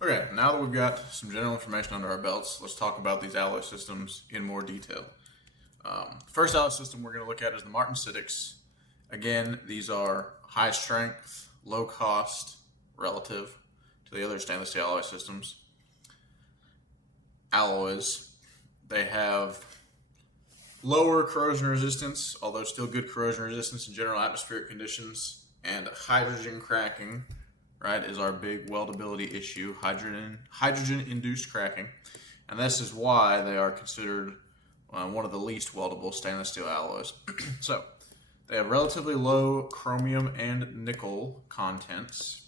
Okay, now that we've got some general information under our belts, let's talk about these alloy systems in more detail. First alloy system we're going to look at is the Martensitics. Again, these are high strength, low cost, relative to the other stainless steel alloy systems. Alloys, they have lower corrosion resistance, although still good corrosion resistance in general atmospheric conditions, and hydrogen cracking, right, is our big weldability issue, hydrogen-induced cracking. And this is why they are considered one of the least weldable stainless steel alloys. So, they have relatively low chromium and nickel contents.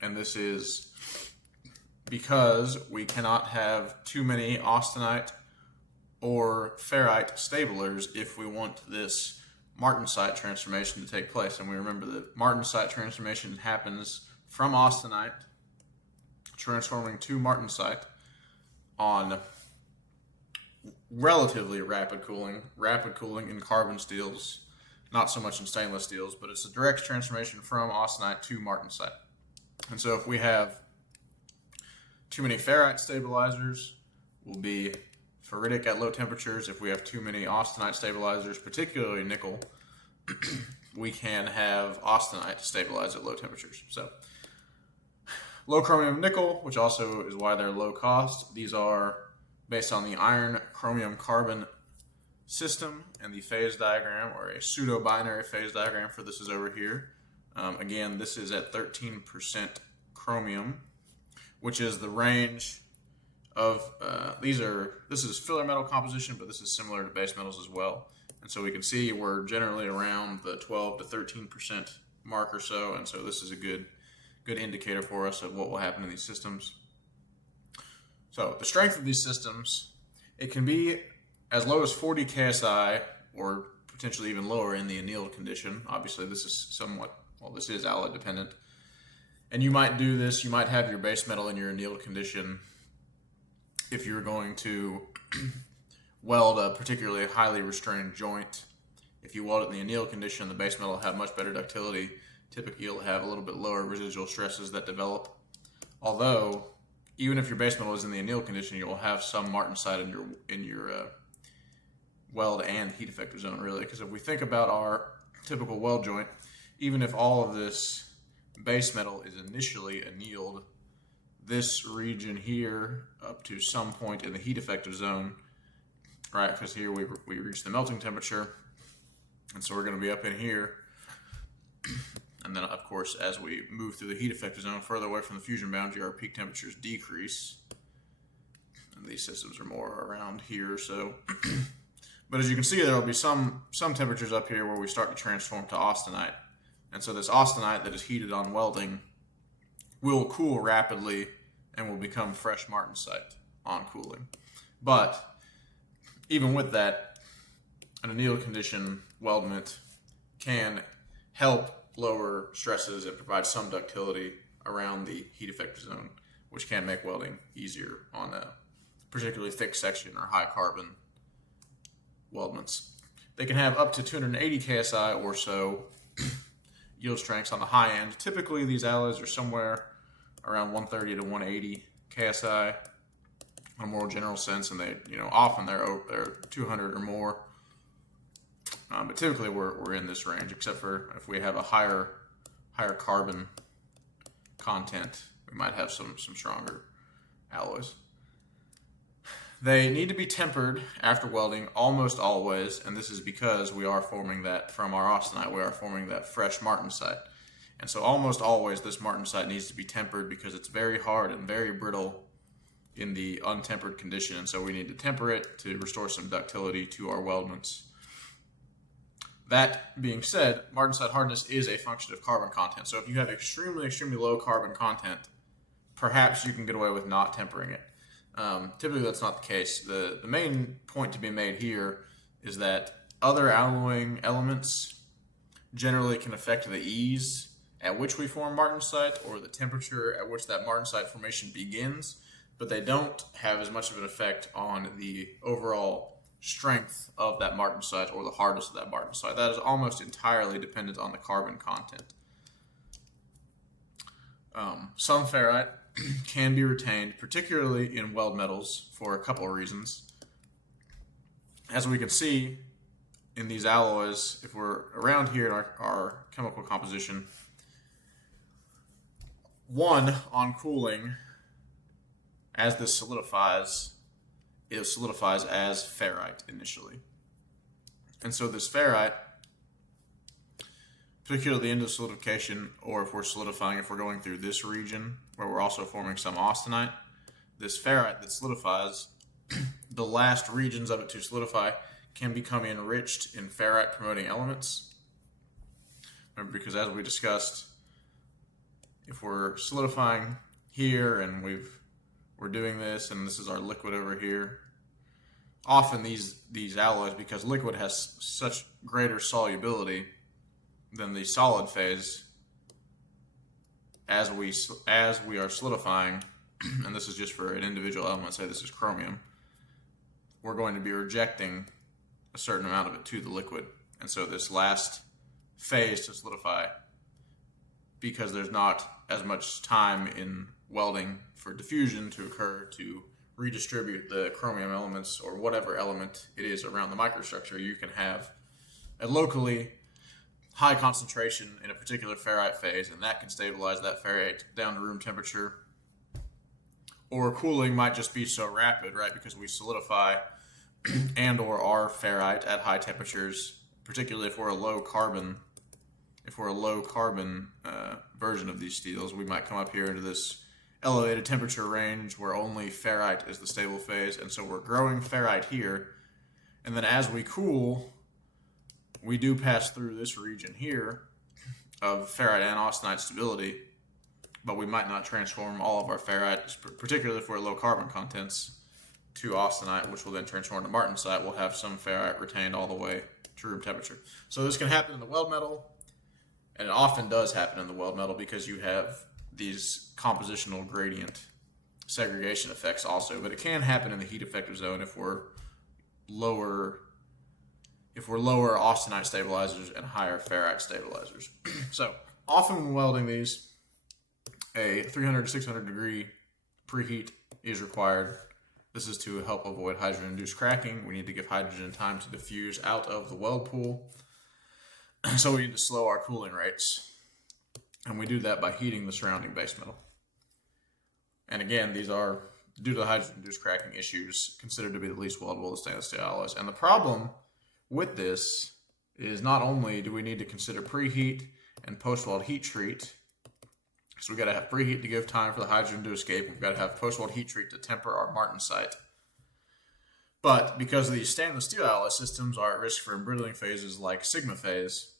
And this is because we cannot have too many austenite or ferrite stabilers if we want this Martensite transformation to take place. And we remember that Martensite transformation happens from austenite transforming to Martensite on relatively rapid cooling in carbon steels, not so much in stainless steels, but it's a direct transformation from austenite to Martensite. And so if we have too many ferrite stabilizers, we'll be ferritic at low temperatures. If we have too many austenite stabilizers, particularly nickel, we can have austenite stabilize at low temperatures. So low chromium nickel, which also is why they're low cost. These are based on the iron chromium carbon system, and the phase diagram, or a pseudo-binary phase diagram for this, is over here. Again, this is at 13% chromium, which is the range of this is filler metal composition, but this is similar to base metals as well. And so we can see we're generally around the 12 to 13% mark or so, and so this is a good indicator for us of what will happen in these systems. So the strength of these systems, it can be as low as 40 KSI or potentially even lower in the annealed condition. Obviously this is this is alloy dependent. And you might do this, you might have your base metal in your annealed condition if you're going to weld a particularly highly restrained joint. If you weld it in the annealed condition, the base metal will have much better ductility. Typically you'll have a little bit lower residual stresses that develop. Although, even if your base metal is in the annealed condition, you'll have some Martensite in your weld and heat effector zone, really. Because if we think about our typical weld joint, even if all of this base metal is initially annealed, this region here up to some point in the heat effective zone, right, because here we reach the melting temperature, and so we're going to be up in here. And then, of course, as we move through the heat effective zone further away from the fusion boundary, our peak temperatures decrease. And these systems are more around here or so. But as you can see, there will be some temperatures up here where we start to transform to austenite. And so this austenite that is heated on welding will cool rapidly and will become fresh Martensite on cooling. But even with that, an annealed condition weldment can help lower stresses and provide some ductility around the heat effector zone, which can make welding easier on a particularly thick section or high carbon weldments. They can have up to 280 KSI or so yield strengths on the high end. Typically these alloys are somewhere around 130 to 180 KSI in a more general sense, and they, often they're 200 or more. But typically we're in this range, except for if we have a higher carbon content, we might have some stronger alloys. They need to be tempered after welding almost always, and this is because we are forming that from our austenite, we are forming that fresh Martensite. And so almost always this Martensite needs to be tempered because it's very hard and very brittle in the untempered condition, and so we need to temper it to restore some ductility to our weldments. That being said, Martensite hardness is a function of carbon content. So if you have extremely low carbon content, perhaps you can get away with not tempering it. Typically that's not the case. The main point to be made here is that other alloying elements generally can affect the ease at which we form Martensite or the temperature at which that Martensite formation begins, but they don't have as much of an effect on the overall strength of that Martensite or the hardness of that Martensite. That is almost entirely dependent on the carbon content. Some ferrite can be retained, particularly in weld metals, for a couple of reasons. As we can see in these alloys, if we're around here in our chemical composition, one, on cooling, as this solidifies, it solidifies as ferrite initially. And so this ferrite, particularly at the end of solidification, or if we're solidifying, if we're going through this region where we're also forming some austenite, this ferrite that solidifies, the last regions of it to solidify can become enriched in ferrite promoting elements. Remember, because as we discussed, if we're solidifying here and we're doing this and this is our liquid over here, often these alloys, because liquid has such greater solubility than the solid phase, as we are solidifying, and this is just for an individual element, say this is chromium, we're going to be rejecting a certain amount of it to the liquid. And so this last phase to solidify, because there's not as much time in welding for diffusion to occur to redistribute the chromium elements or whatever element it is around the microstructure, you can have a locally high concentration in a particular ferrite phase, and that can stabilize that ferrite down to room temperature. Or cooling might just be so rapid, right, because we solidify and or are ferrite at high temperatures, particularly if we're a low carbon version of these steels, we might come up here into this elevated temperature range where only ferrite is the stable phase, and so we're growing ferrite here, and then as we cool, we do pass through this region here of ferrite and austenite stability, but we might not transform all of our ferrite, particularly for low carbon contents, to austenite, which will then transform to martensite. We'll have some ferrite retained all the way to room temperature. So this can happen in the weld metal, and it often does happen in the weld metal because you have these compositional gradient segregation effects also, but it can happen in the heat effective zone if we're lower austenite stabilizers and higher ferrite stabilizers. So often when welding these, a 300 to 600 degree preheat is required. This is to help avoid hydrogen-induced cracking. We need to give hydrogen time to diffuse out of the weld pool. So we need to slow our cooling rates. And we do that by heating the surrounding base metal. And again, these are, due to the hydrogen-induced cracking issues, considered to be the least weldable of stainless steel alloys. And the problem with this is not only do we need to consider preheat and post-weld heat treat, so we've got to have preheat to give time for the hydrogen to escape. We've got to have post-weld heat treat to temper our martensite. But because these stainless steel alloy systems are at risk for embrittling phases like sigma phase,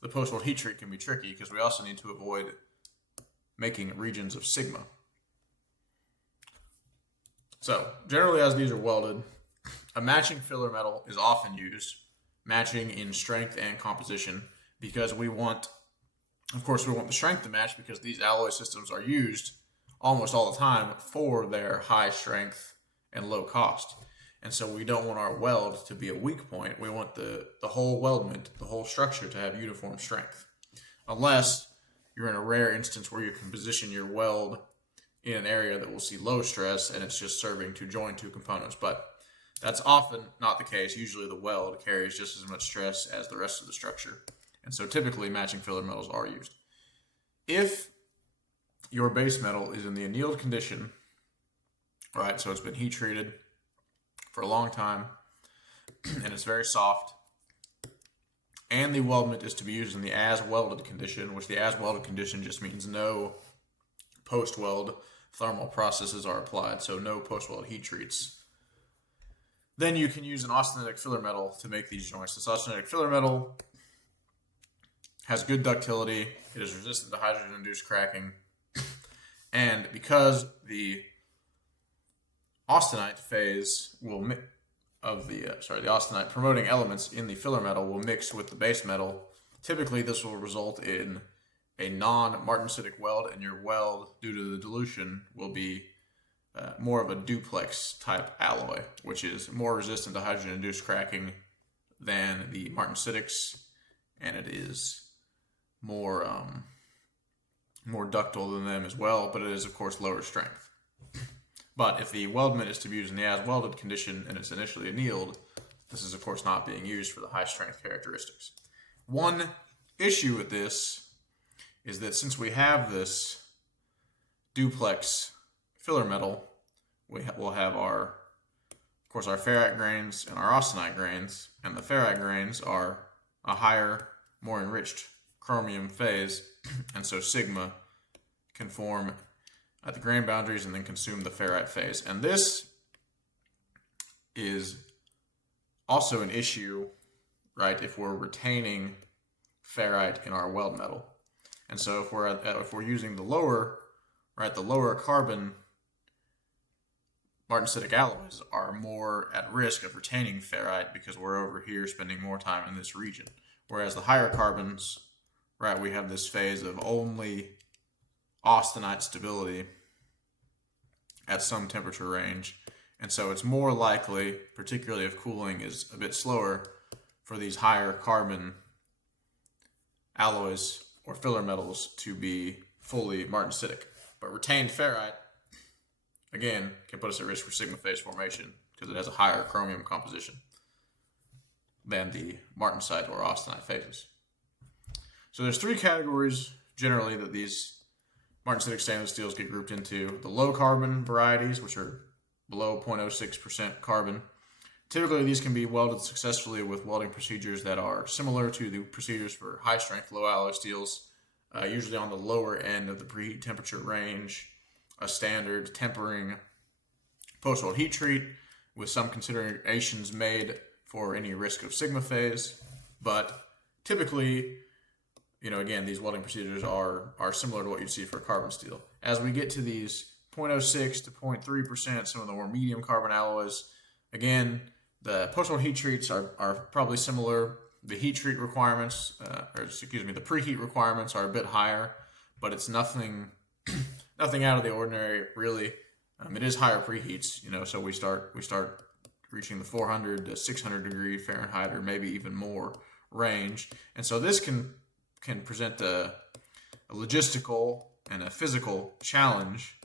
the post-weld heat treat can be tricky because we also need to avoid making regions of sigma. So generally, as these are welded, a matching filler metal is often used, matching in strength and composition, because we want the strength to match because these alloy systems are used almost all the time for their high strength and low cost. And so we don't want our weld to be a weak point. We want the whole weldment, the whole structure to have uniform strength. Unless you're in a rare instance where you can position your weld in an area that will see low stress and it's just serving to join two components. But that's often not the case. Usually the weld carries just as much stress as the rest of the structure. And so typically matching filler metals are used. If your base metal is in the annealed condition, right, so it's been heat treated for a long time and it's very soft, and the weldment is to be used in the as welded condition, which the as welded condition just means no post-weld thermal processes are applied, so no post-weld heat treats, then you can use an austenitic filler metal to make these joints. This austenitic filler metal has good ductility, it is resistant to hydrogen-induced cracking, and because the austenite phase will the austenite promoting elements in the filler metal will mix with the base metal, typically this will result in a non-martensitic weld, and your weld, due to the dilution, will be more of a duplex type alloy, which is more resistant to hydrogen-induced cracking than the martensitics, and it is more more ductile than them as well, but it is, of course, lower strength. But if the weldment is to be used in the as-welded condition and it's initially annealed, this is, of course, not being used for the high-strength characteristics. One issue with this is that since we have this duplex filler metal, we'll have our ferrite grains and our austenite grains, and the ferrite grains are a higher, more enriched chromium phase, and so sigma can form at the grain boundaries and then consume the ferrite phase. And this is also an issue, right, if we're retaining ferrite in our weld metal. And so if we're using the lower carbon Martensitic alloys are more at risk of retaining ferrite because we're over here spending more time in this region. Whereas the higher carbons, right, we have this phase of only austenite stability at some temperature range. And so it's more likely, particularly if cooling is a bit slower, for these higher carbon alloys or filler metals to be fully martensitic. But retained ferrite, again, can put us at risk for sigma phase formation because it has a higher chromium composition than the martensite or austenite phases. So there's three categories generally that these martensitic stainless steels get grouped into. The low carbon varieties, which are below 0.06% carbon. Typically, these can be welded successfully with welding procedures that are similar to the procedures for high-strength low-alloy steels, usually on the lower end of the preheat temperature range, a standard tempering post-weld heat treat with some considerations made for any risk of sigma phase. But typically, again, these welding procedures are similar to what you'd see for carbon steel. As we get to these 0.06 to 0.3%, some of the more medium carbon alloys, again, the post-weld heat treats are probably similar. The heat treat requirements, the preheat requirements are a bit higher, but it's nothing out of the ordinary, really. It is higher preheats, so we start reaching the 400 to 600 degree Fahrenheit or maybe even more range. And so this can present a logistical and a physical challenge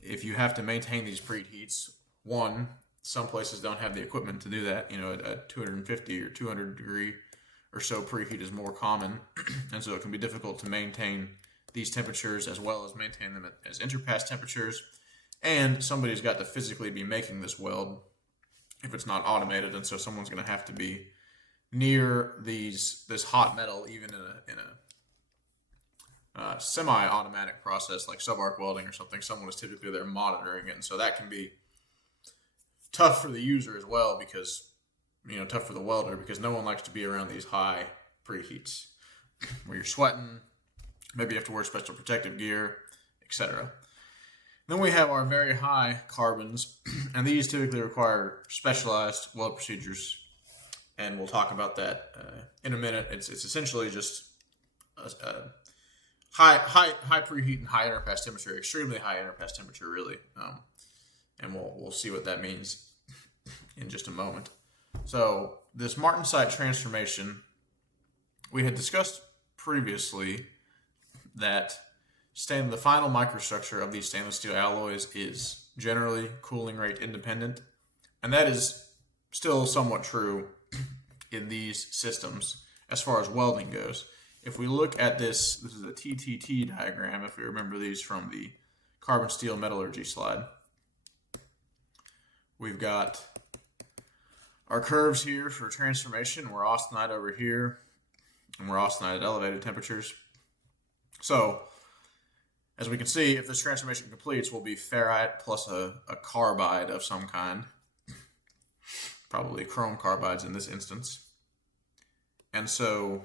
if you have to maintain these preheats. One, some places don't have the equipment to do that. At 250 or 200 degree or so preheat is more common, and so it can be difficult to maintain these temperatures as well as maintain them as interpass temperatures. And somebody's got to physically be making this weld if it's not automated, and so someone's going to have to be near this hot metal, even in a semi-automatic process like subarc welding or something. Someone is typically there monitoring it, and so that can be tough for the user as well, because tough for the welder, because no one likes to be around these high preheats where you're sweating. Maybe you have to wear special protective gear, etc. Then we have our very high carbons, and these typically require specialized weld procedures, and we'll talk about that in a minute. It's essentially just a high preheat and high interpass temperature, extremely high interpass temperature, really, and we'll see what that means in just a moment. So this martensite transformation, we had discussed previously that the final microstructure of these stainless steel alloys is generally cooling rate independent, and that is still somewhat true in these systems as far as welding goes. If we look at this is a TTT diagram, if we remember these from the carbon steel metallurgy slide. We've got our curves here for transformation. We're austenite over here, and we're austenite at elevated temperatures. So, as we can see, if this transformation completes, we'll be ferrite plus a carbide of some kind, probably chrome carbides in this instance. And so,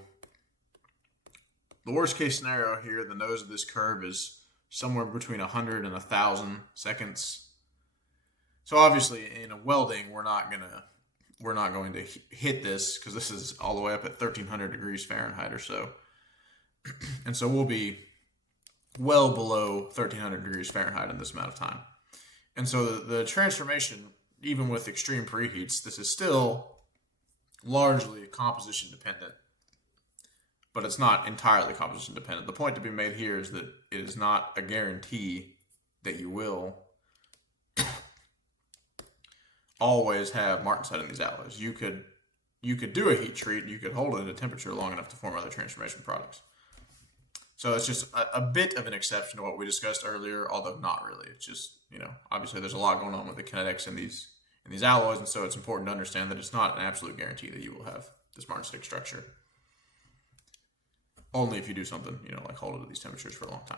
the worst case scenario here, the nose of this curve is somewhere between 100 and 1,000 seconds. So obviously, in a welding, we're not going to hit this, because this is all the way up at 1,300 degrees Fahrenheit or so. And so we'll be well below 1,300 degrees Fahrenheit in this amount of time. And so the transformation, even with extreme preheats, this is still largely composition dependent. but it's not entirely composition dependent. The point to be made here is that it is not a guarantee that you will always have martensite in these alloys. You could do a heat treat, you could hold it at a temperature long enough to form other transformation products. So it's just a bit of an exception to what we discussed earlier, although not really. It's just, obviously there's a lot going on with the kinetics in these alloys, and so it's important to understand that it's not an absolute guarantee that you will have this martensitic structure. Only if you do something, like hold it at these temperatures for a long time,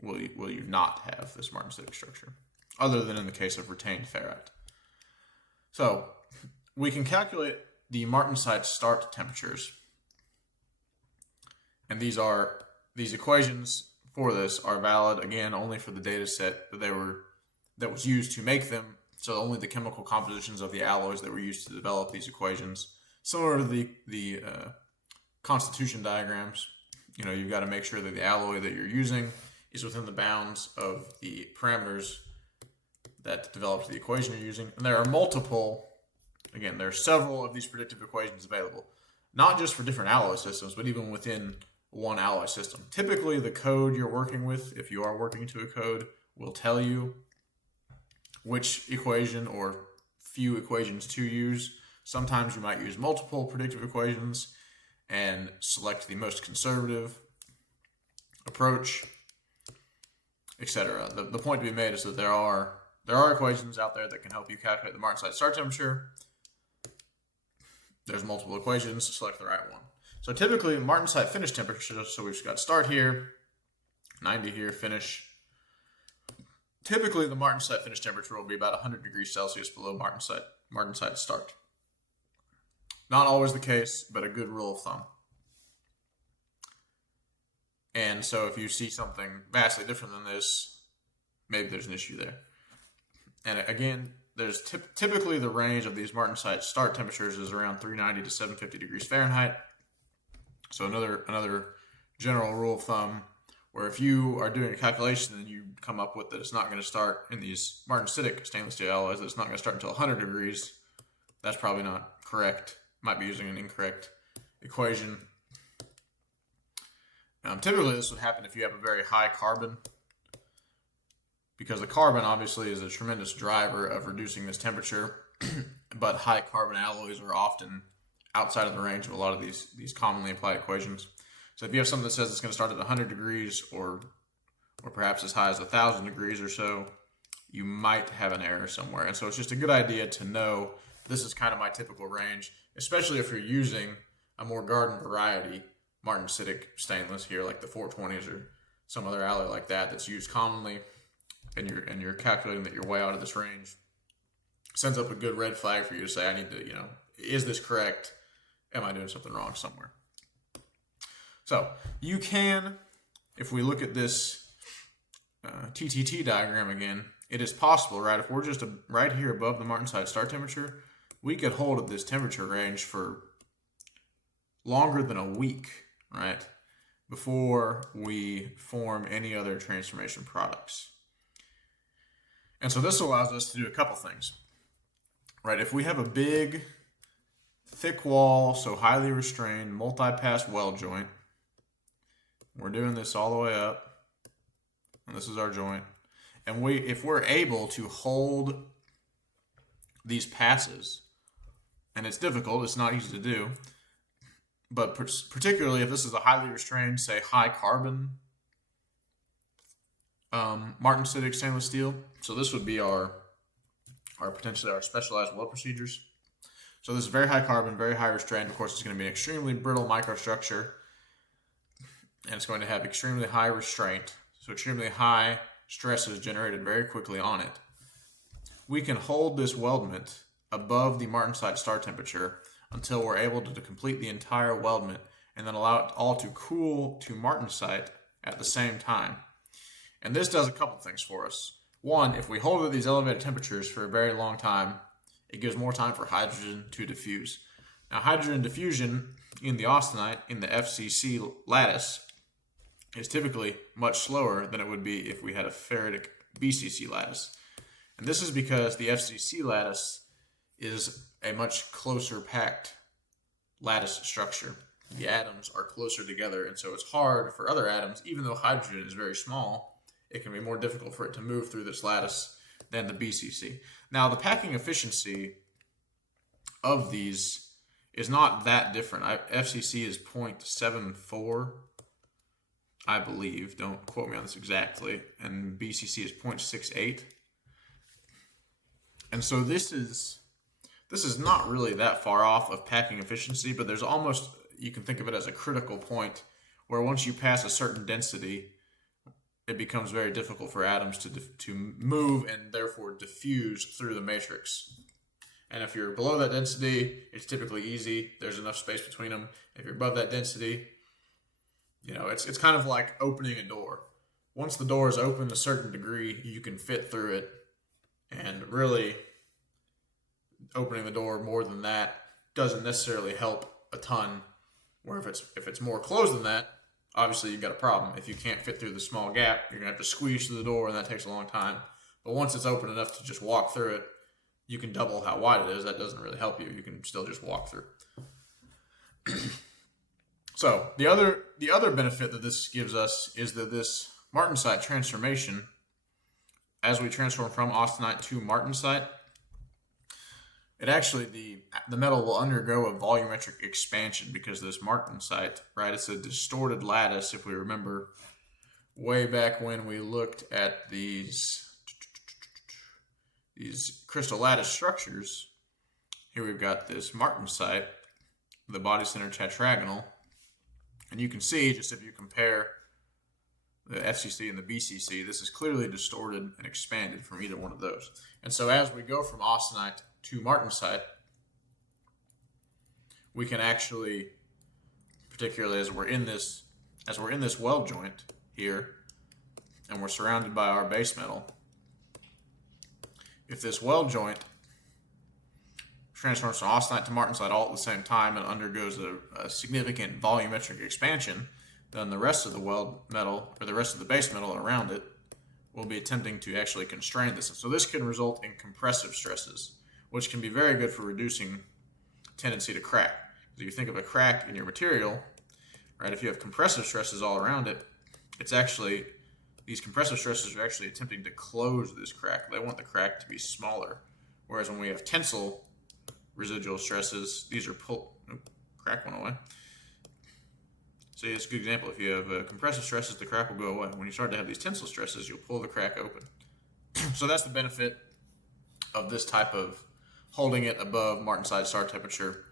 will you not have this martensitic structure, other than in the case of retained ferrite. So we can calculate the martensite start temperatures, and these equations for this are valid, again, only for the data set that was used to make them. So only the chemical compositions of the alloys that were used to develop these equations. Similar to the constitution diagrams, you've got to make sure that the alloy that you're using is within the bounds of the parameters that develops the equation you're using. And there are several of these predictive equations available, not just for different alloy systems, but even within one alloy system. Typically, the code you're working with, if you are working to a code, will tell you which equation or few equations to use. Sometimes you might use multiple predictive equations and select the most conservative approach, etc. The point to be made is that there are equations out there that can help you calculate the martensite start temperature. There's multiple equations, select the right one. So typically, martensite finish temperature, so we've got start here, 90 here, finish. Typically, the martensite finish temperature will be about 100 degrees Celsius below martensite start. Not always the case, but a good rule of thumb. And so if you see something vastly different than this, maybe there's an issue there. And again, there's typically the range of these martensite start temperatures is around 390 to 750 degrees Fahrenheit. So another general rule of thumb, where if you are doing a calculation and you come up with that it's not going to start in these martensitic stainless steel alloys, that it's not going to start until 100 degrees, that's probably not correct. Might be using an incorrect equation. Typically, this would happen if you have a very high carbon, because the carbon obviously is a tremendous driver of reducing this temperature, but high carbon alloys are often outside of the range of a lot of these commonly applied equations. So if you have something that says it's going to start at 100 degrees or perhaps as high as 1,000 degrees or so, you might have an error somewhere. And so it's just a good idea to know this is kind of my typical range, especially if you're using a more garden variety martensitic stainless here, like the 420s or some other alloy like that that's used commonly, and you're calculating that you're way out of this range. Sends up a good red flag for you to say, I need to, is this correct? Am I doing something wrong somewhere? So you can, if we look at this TTT diagram again, it is possible, right? If we're just right here above the martensite start temperature, we could hold at this temperature range for longer than a week, right? Before we form any other transformation products. And so this allows us to do a couple things, right? If we have a big, thick wall, so highly restrained, multi-pass weld joint, we're doing this all the way up, and this is our joint. And if we're able to hold these passes, and it's difficult, it's not easy to do, but particularly if this is a highly restrained, say high carbon martensitic stainless steel, so this would be potentially our specialized weld procedures. So this is very high carbon, very high restraint. Of course, it's going to be an extremely brittle microstructure, and it's going to have extremely high restraint, so extremely high stress is generated very quickly on it. We can hold this weldment above the martensite start temperature until we're able to complete the entire weldment, and then allow it all to cool to martensite at the same time. And this does a couple things for us. One, if we hold it at these elevated temperatures for a very long time, it gives more time for hydrogen to diffuse. Now, hydrogen diffusion in the austenite, in the FCC lattice, is typically much slower than it would be if we had a ferritic BCC lattice. And this is because the FCC lattice is a much closer packed lattice structure. the atoms are closer together, and so it's hard for other atoms, even though hydrogen is very small, it can be more difficult for it to move through this lattice than the BCC. Now, the packing efficiency of these is not that different. FCC is 0.74, I believe. Don't quote me on this exactly. And BCC is 0.68. And so this is not really that far off of packing efficiency, but there's almost, you can think of it as a critical point where once you pass a certain density, it becomes very difficult for atoms to move and therefore diffuse through the matrix. And if you're below that density, it's typically easy. There's enough space between them. If you're above that density, it's kind of like opening a door. Once the door is open a certain degree, you can fit through it. And really, opening the door more than that doesn't necessarily help a ton. Where if it's more closed than that, obviously you've got a problem. If you can't fit through the small gap, you're going to have to squeeze through the door, and that takes a long time. But once it's open enough to just walk through it, you can double how wide it is. That doesn't really help you. You can still just walk through. So the other benefit that this gives us is that this Martensite transformation, as we transform from austenite to Martensite, it actually, the metal will undergo a volumetric expansion because this Martensite, right, it's a distorted lattice. If we remember way back when we looked at these crystal lattice structures, here we've got this Martensite, the body center tetragonal, and you can see, just if you compare the FCC and the BCC, this is clearly distorted and expanded from either one of those. And so as we go from austenite to Martensite, we can actually, particularly as we're in this weld joint here, and we're surrounded by our base metal, if this weld joint transforms from austenite to Martensite all at the same time and undergoes a significant volumetric expansion, then the rest of the weld metal, or the rest of the base metal around it, will be attempting to actually constrain this. And so this can result in compressive stresses, which can be very good for reducing tendency to crack. If you think of a crack in your material, right, if you have compressive stresses all around it, these compressive stresses are actually attempting to close this crack. They want the crack to be smaller. Whereas when we have tensile residual stresses, these are crack went away. So it's a good example. If you have compressive stresses, the crack will go away. When you start to have these tensile stresses, you'll pull the crack open. So that's the benefit of this type of holding it above Martensite start temperature.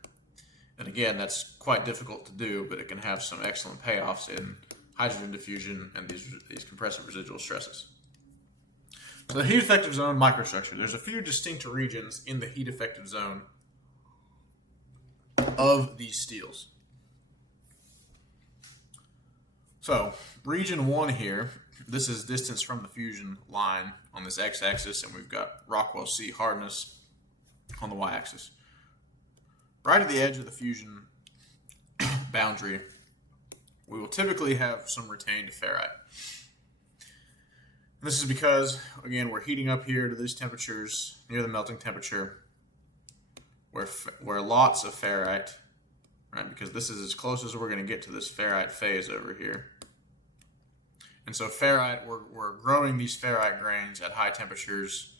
And again, that's quite difficult to do, but it can have some excellent payoffs in hydrogen diffusion and these compressive residual stresses. So the heat effective zone microstructure. There's a few distinct regions in the heat effective zone of these steels. So region 1 here, this is distance from the fusion line on this x-axis, and we've got Rockwell C hardness on the y-axis. Right at the edge of the fusion boundary, we will typically have some retained ferrite. And this is because, again, we're heating up here to these temperatures near the melting temperature, where lots of ferrite, right? Because this is as close as we're going to get to this ferrite phase over here. And so ferrite, we're growing these ferrite grains at high temperatures.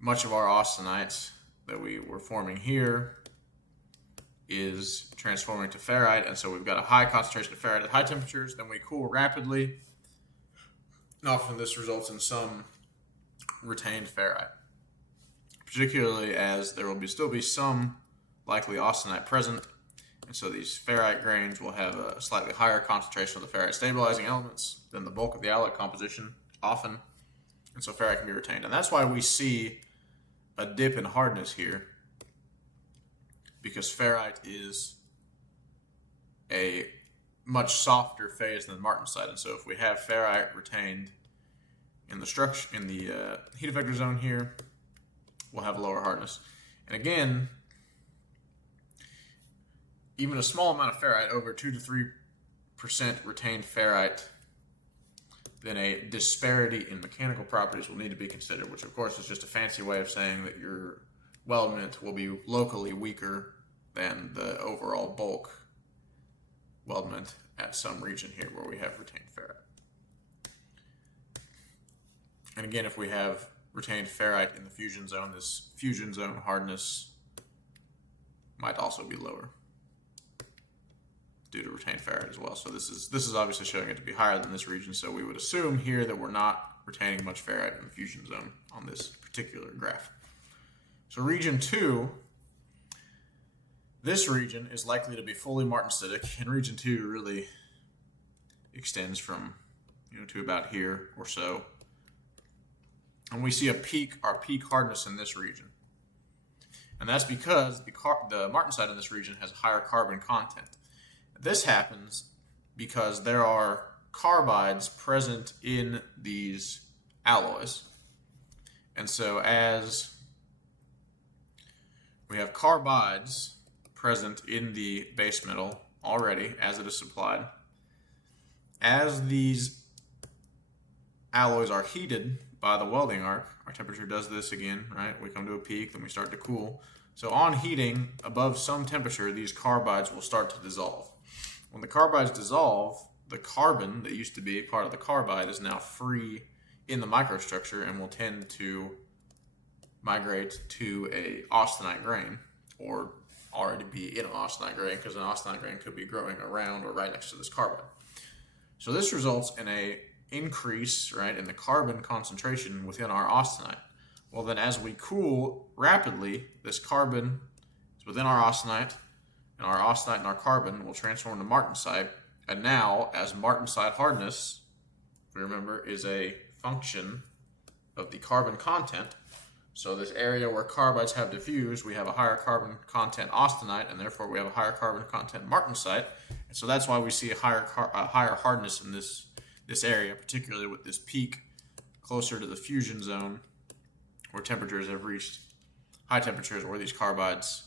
Much of our austenites that we were forming here is transforming to ferrite, and so we've got a high concentration of ferrite at high temperatures. Then we cool rapidly, and often this results in some retained ferrite, particularly as there will still be some likely austenite present, and so these ferrite grains will have a slightly higher concentration of the ferrite stabilizing elements than the bulk of the alloy composition often, and so ferrite can be retained. And that's why we see a dip in hardness here, because ferrite is a much softer phase than Martensite. And so if we have ferrite retained in the structure, in the heat effector zone here, we'll have lower hardness. And again, even a small amount of ferrite, over 2 to 3% retained ferrite, then a disparity in mechanical properties will need to be considered, which of course is just a fancy way of saying that your weldment will be locally weaker than the overall bulk weldment at some region here where we have retained ferrite. And again, if we have retained ferrite in the fusion zone, this fusion zone hardness might also be lower due to retained ferrite as well. So this is obviously showing it to be higher than this region, so we would assume here that we're not retaining much ferrite in the fusion zone on this particular graph. So region 2, this region is likely to be fully martensitic, and region 2 really extends from to about here or so. And we see our peak hardness in this region. And that's because the martensite in this region has a higher carbon content. This happens because there are carbides present in these alloys. And so as we have carbides present in the base metal already as it is supplied, as these alloys are heated by the welding arc, our temperature does this again, right? We come to a peak, then we start to cool. So on heating above some temperature, these carbides will start to dissolve. When the carbides dissolve, the carbon that used to be a part of the carbide is now free in the microstructure and will tend to migrate to a austenite grain, or already be in an austenite grain, because an austenite grain could be growing around or right next to this carbide. So this results in a increase, right, in the carbon concentration within our austenite. Well, then as we cool rapidly, this carbon is within our austenite, and our austenite and our carbon will transform to martensite. And now, as martensite hardness, if we remember, is a function of the carbon content, so this area where carbides have diffused, we have a higher carbon content austenite, and therefore we have a higher carbon content martensite. And so that's why we see a higher hardness in this area, particularly with this peak closer to the fusion zone, where temperatures have reached high temperatures where these carbides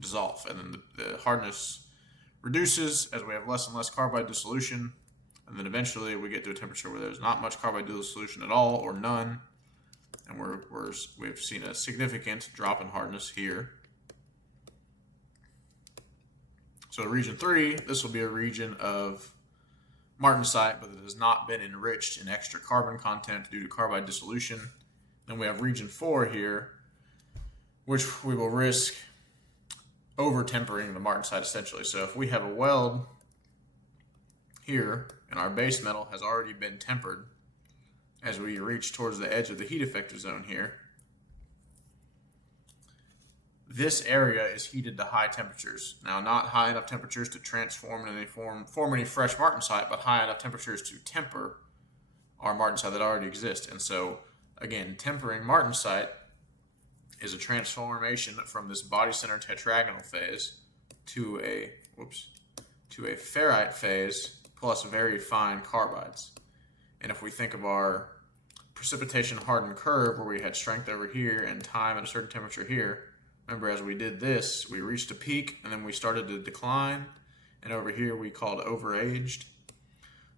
dissolve. And then the hardness reduces as we have less and less carbide dissolution, and then eventually we get to a temperature where there's not much carbide dissolution at all or none, and we've seen a significant drop in hardness here. So region 3, this will be a region of martensite, but it has not been enriched in extra carbon content due to carbide dissolution. Then we have region 4 here, which we will risk over tempering the martensite essentially. So if we have a weld here and our base metal has already been tempered as we reach towards the edge of the heat effective zone here, this area is heated to high temperatures. Now, not high enough temperatures to transform in any form any fresh martensite, but high enough temperatures to temper our martensite that already exists. And so, again, tempering martensite is a transformation from this body center tetragonal phase to a ferrite phase plus very fine carbides. And if we think of our precipitation hardened curve where we had strength over here and time at a certain temperature here, remember as we did this, we reached a peak and then we started to decline, and over here we called overaged.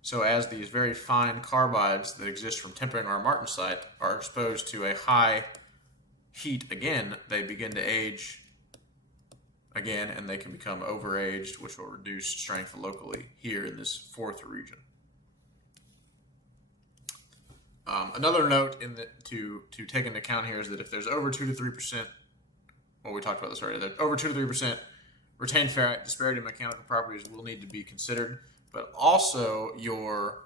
So as these very fine carbides that exist from tempering our martensite are exposed to a high heat again, they begin to age again, and they can become overaged, which will reduce strength locally here in this 4th region. Another note to take into account here is that if there's over 2 to 3%, well, we talked about this already, that over 2 to 3% retained ferrite, disparity in mechanical properties will need to be considered, but also your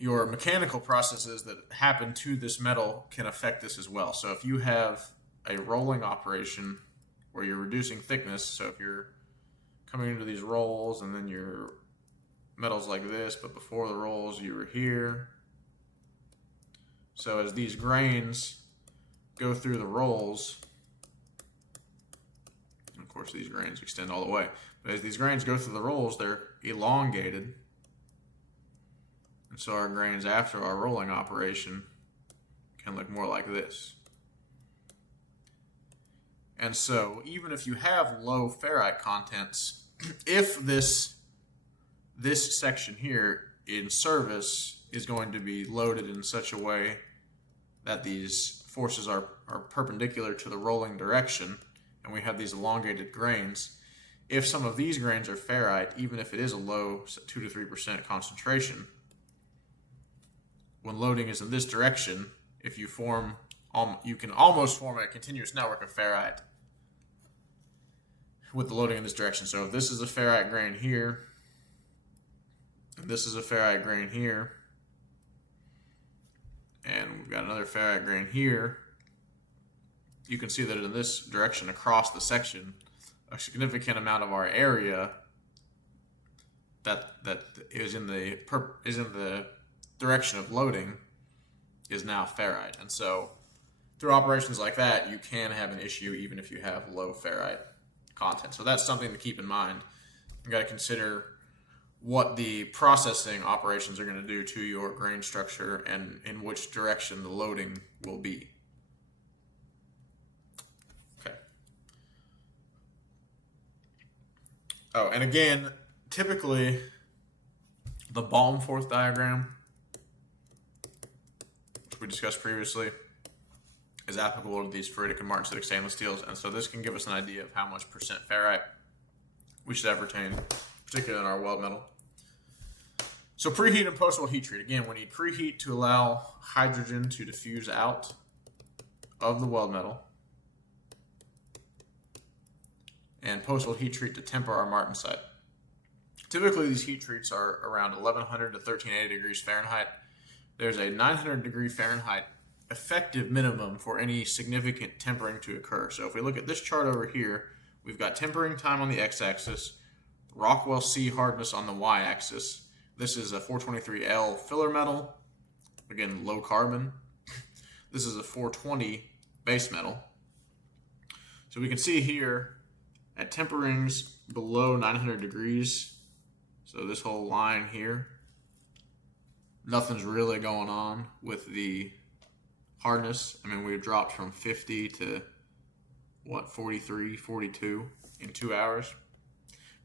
mechanical processes that happen to this metal can affect this as well. So if you have a rolling operation where you're reducing thickness, so if you're coming into these rolls and then your metal's like this, but before the rolls you were here. So as these grains go through the rolls, of course these grains extend all the way, but as these grains go through the rolls, they're elongated. And so our grains after our rolling operation can look more like this. And so even if you have low ferrite contents, if this section here in service is going to be loaded in such a way that these forces are perpendicular to the rolling direction, and we have these elongated grains, if some of these grains are ferrite, even if it is a low 2 to 3% concentration, when loading is in this direction, if you form, you can almost form a continuous network of ferrite with the loading in this direction. So if this is a ferrite grain here, and this is a ferrite grain here, and we've got another ferrite grain here, you can see that in this direction across the section, a significant amount of our area that is in the direction of loading is now ferrite. And so through operations like that, you can have an issue even if you have low ferrite content. So that's something to keep in mind. You got to consider what the processing operations are going to do to your grain structure and in which direction the loading will be. Okay. Oh, and again, typically the Baumforth diagram, which we discussed previously, is applicable to these ferritic and martensitic stainless steels, and so this can give us an idea of how much percent ferrite we should have retained, particularly in our weld metal. So preheat and post-weld heat treat. Again, we need preheat to allow hydrogen to diffuse out of the weld metal, and post-weld heat treat to temper our martensite. Typically, these heat treats are around 1100 to 1380 degrees Fahrenheit. There's a 900 degree Fahrenheit effective minimum for any significant tempering to occur. So if we look at this chart over here, we've got tempering time on the x-axis, Rockwell C hardness on the y-axis. This is a 423L filler metal, again low carbon. This is a 420 base metal. So we can see here at temperings below 900 degrees, so this whole line here, nothing's really going on with the hardness. I mean, we've dropped from 50 to, 43, 42 in 2 hours.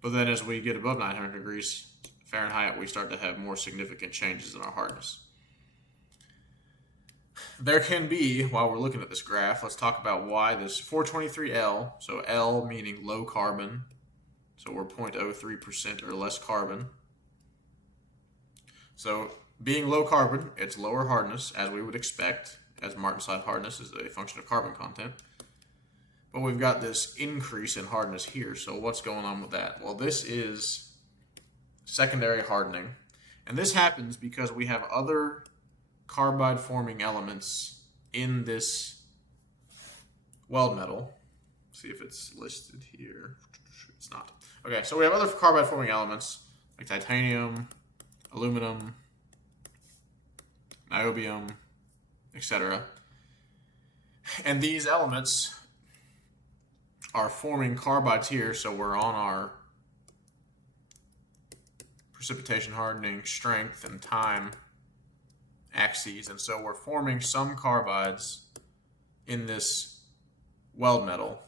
But then as we get above 900 degrees Fahrenheit, we start to have more significant changes in our hardness. There can be, while we're looking at this graph, let's talk about why this 423L, so L meaning low carbon, so we're 0.03% or less carbon. So being low carbon, it's lower hardness, as we would expect, as martensite hardness is a function of carbon content. But we've got this increase in hardness here, so what's going on with that? Well, this is secondary hardening, and this happens because we have other carbide forming elements in this weld metal. Let's see if it's listed here. It's not. Okay, so we have other carbide forming elements like titanium, aluminum, niobium, etc. And these elements are forming carbides here, so we're on our precipitation hardening strength and time axes, and so we're forming some carbides in this weld metal,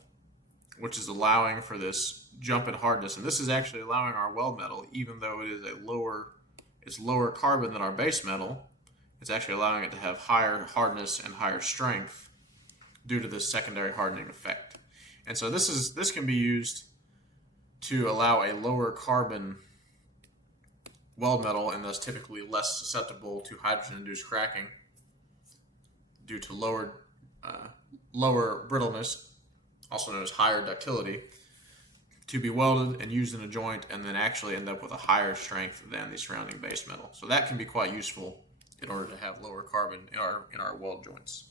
which is allowing for this jump in hardness. And this is actually allowing our weld metal, even though it is it's lower carbon than our base metal, it's actually allowing it to have higher hardness and higher strength due to this secondary hardening effect. And so this can be used to allow a lower carbon weld metal, and thus typically less susceptible to hydrogen-induced cracking due to lower brittleness, also known as higher ductility, to be welded and used in a joint and then actually end up with a higher strength than the surrounding base metal. So that can be quite useful in order to have lower carbon in our weld joints.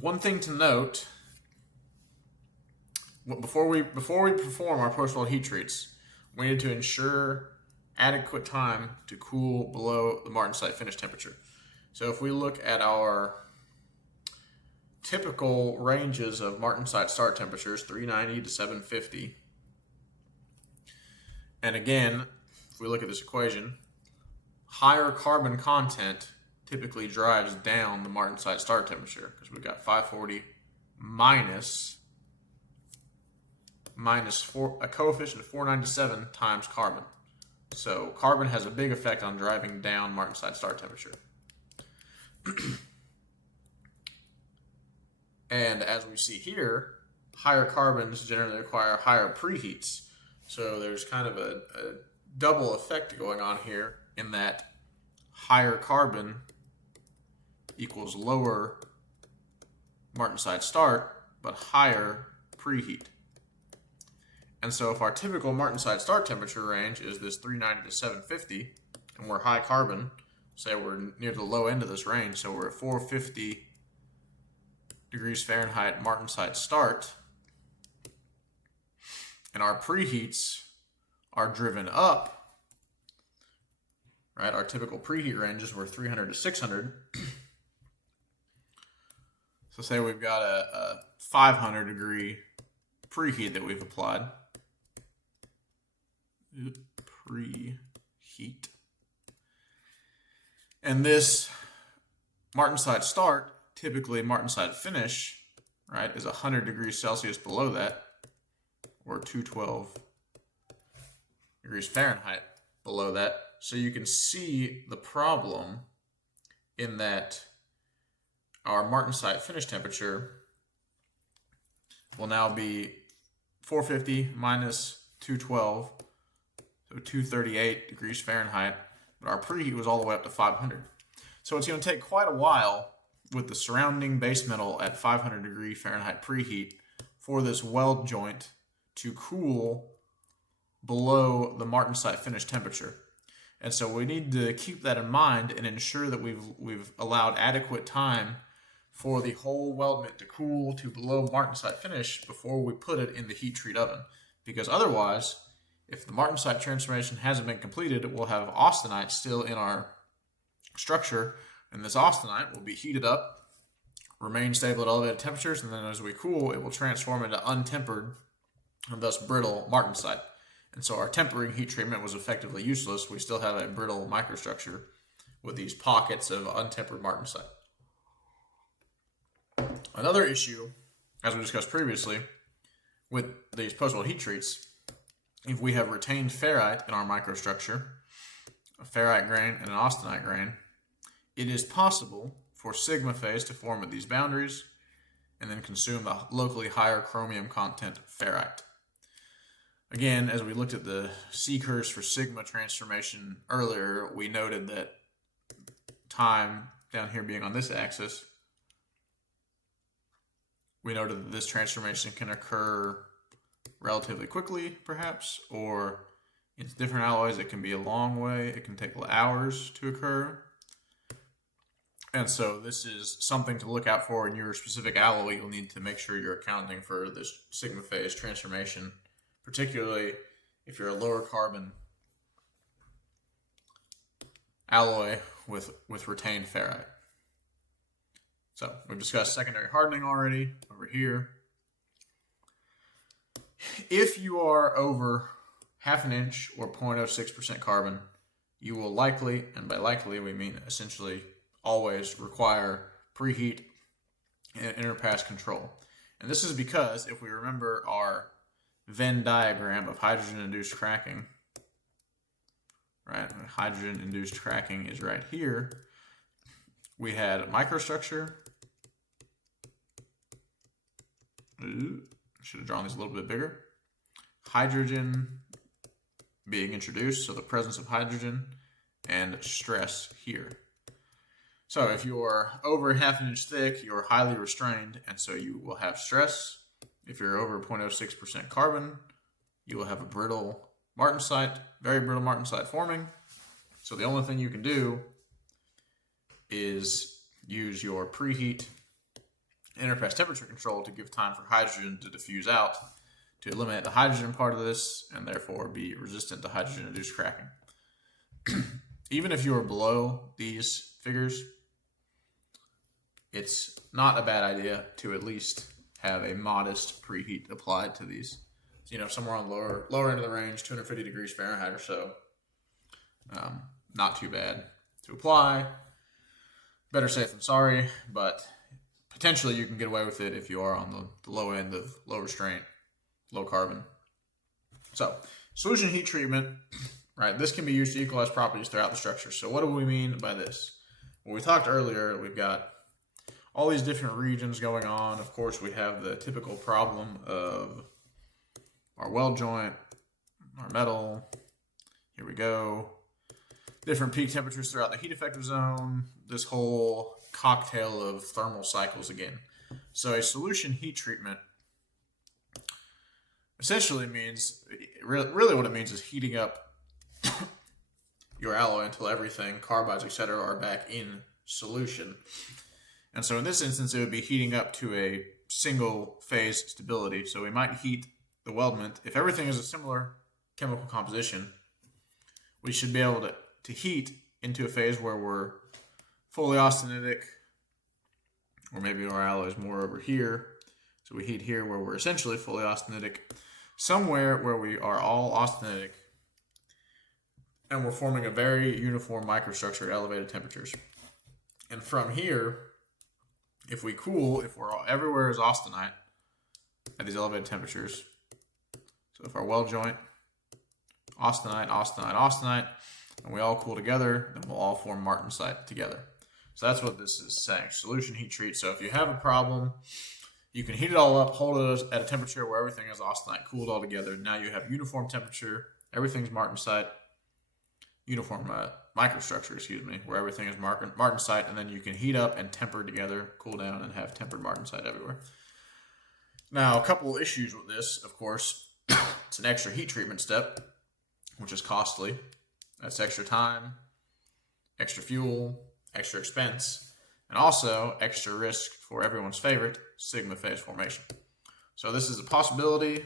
One thing to note, before we perform our post-weld heat treats, we need to ensure adequate time to cool below the martensite finish temperature. So if we look at our typical ranges of martensite start temperatures, 390 to 750, and again, if we look at this equation, higher carbon content typically drives down the martensite start temperature, because we've got 540 minus a coefficient of 497 times carbon. So carbon has a big effect on driving down martensite start temperature. And as we see here, higher carbons generally require higher preheats. So there's kind of a double effect going on here in that higher carbon equals lower Martensite start, but higher preheat. And so if our typical Martensite start temperature range is this 390 to 750, and we're high carbon, say we're near the low end of this range, so we're at 450 degrees Fahrenheit Martensite start, and our preheats are driven up, right? Our typical preheat ranges were 300 to 600. So say we've got a 500 degree preheat that we've applied. Preheat. And this Martensite start, typically Martensite finish, right, is 100 degrees Celsius below that, or 212 degrees Fahrenheit below that. So you can see the problem in that our Martensite finish temperature will now be 450 minus 212, so 238 degrees Fahrenheit, but our preheat was all the way up to 500. So it's going to take quite a while with the surrounding base metal at 500 degree Fahrenheit preheat for this weld joint to cool below the Martensite finish temperature. And so we need to keep that in mind and ensure that we've allowed adequate time for the whole weldment to cool to below Martensite finish before we put it in the heat treat oven. Because otherwise, if the Martensite transformation hasn't been completed, we'll have austenite still in our structure, and this austenite will be heated up, remain stable at elevated temperatures, and then as we cool, it will transform into untempered and thus brittle Martensite. And so our tempering heat treatment was effectively useless. We still have a brittle microstructure with these pockets of untempered Martensite. Another issue, as we discussed previously, with these post-weld heat treats, if we have retained ferrite in our microstructure, a ferrite grain and an austenite grain, it is possible for sigma phase to form at these boundaries and then consume the locally higher chromium content ferrite. Again, as we looked at the C curves for sigma transformation earlier, we noted that time down here being on this axis, we noted that this transformation can occur relatively quickly, perhaps, or in different alloys it can be a long way. It can take hours to occur. And so this is something to look out for in your specific alloy. You'll need to make sure you're accounting for this sigma phase transformation, particularly if you're a lower carbon alloy with retained ferrite. So we've discussed secondary hardening already over here. If you are over half an inch or 0.06% carbon, you will likely, and by likely we mean essentially always, require preheat and interpass control. And this is because if we remember our Venn diagram of hydrogen-induced cracking, right? Hydrogen-induced cracking is right here. We had microstructure. Should have drawn these a little bit bigger. Hydrogen being introduced, so the presence of hydrogen, and stress here. So if you're over half an inch thick, you're highly restrained, and so you will have stress. If you're over 0.06% carbon, you will have a brittle Martensite, very brittle Martensite forming. So the only thing you can do is use your preheat interpass temperature control to give time for hydrogen to diffuse out, to eliminate the hydrogen part of this, and therefore be resistant to hydrogen-induced cracking. Even if you are below these figures, it's not a bad idea to at least have a modest preheat applied to these. So, somewhere on the lower end of the range, 250 degrees Fahrenheit or so. Not too bad to apply. Better safe than sorry, but potentially you can get away with it if you are on the low end of low restraint, low carbon. So, solution heat treatment, right? This can be used to equalize properties throughout the structure. So what do we mean by this? Well, we talked earlier, we've got all these different regions going on. Of course, we have the typical problem of our weld joint, our metal. Here we go. Different peak temperatures throughout the heat effective zone. This whole cocktail of thermal cycles again. So a solution heat treatment essentially means, really what it means is heating up your alloy until everything, carbides, etc., are back in solution. And so in this instance, it would be heating up to a single phase stability. So we might heat the weldment. If everything is a similar chemical composition, we should be able to heat into a phase where we're fully austenitic, or maybe our alloy is more over here. So we heat here where we're essentially fully austenitic, somewhere where we are all austenitic, and we're forming a very uniform microstructure at elevated temperatures. And from here, if we cool, everywhere is austenite at these elevated temperatures. So if our weld joint, austenite, austenite, austenite, and we all cool together, then we'll all form martensite together. So that's what this is saying, solution heat treat. So if you have a problem, you can heat it all up, hold it at a temperature where everything is austenite, cooled all together. Now you have uniform temperature, everything's martensite, uniform microstructure, where everything is martensite, and then you can heat up and temper together, cool down, and have tempered martensite everywhere. Now, a couple of issues with this, of course. It's an extra heat treatment step, which is costly. That's extra time, extra fuel, extra expense, and also extra risk for everyone's favorite, sigma phase formation. So this is a possibility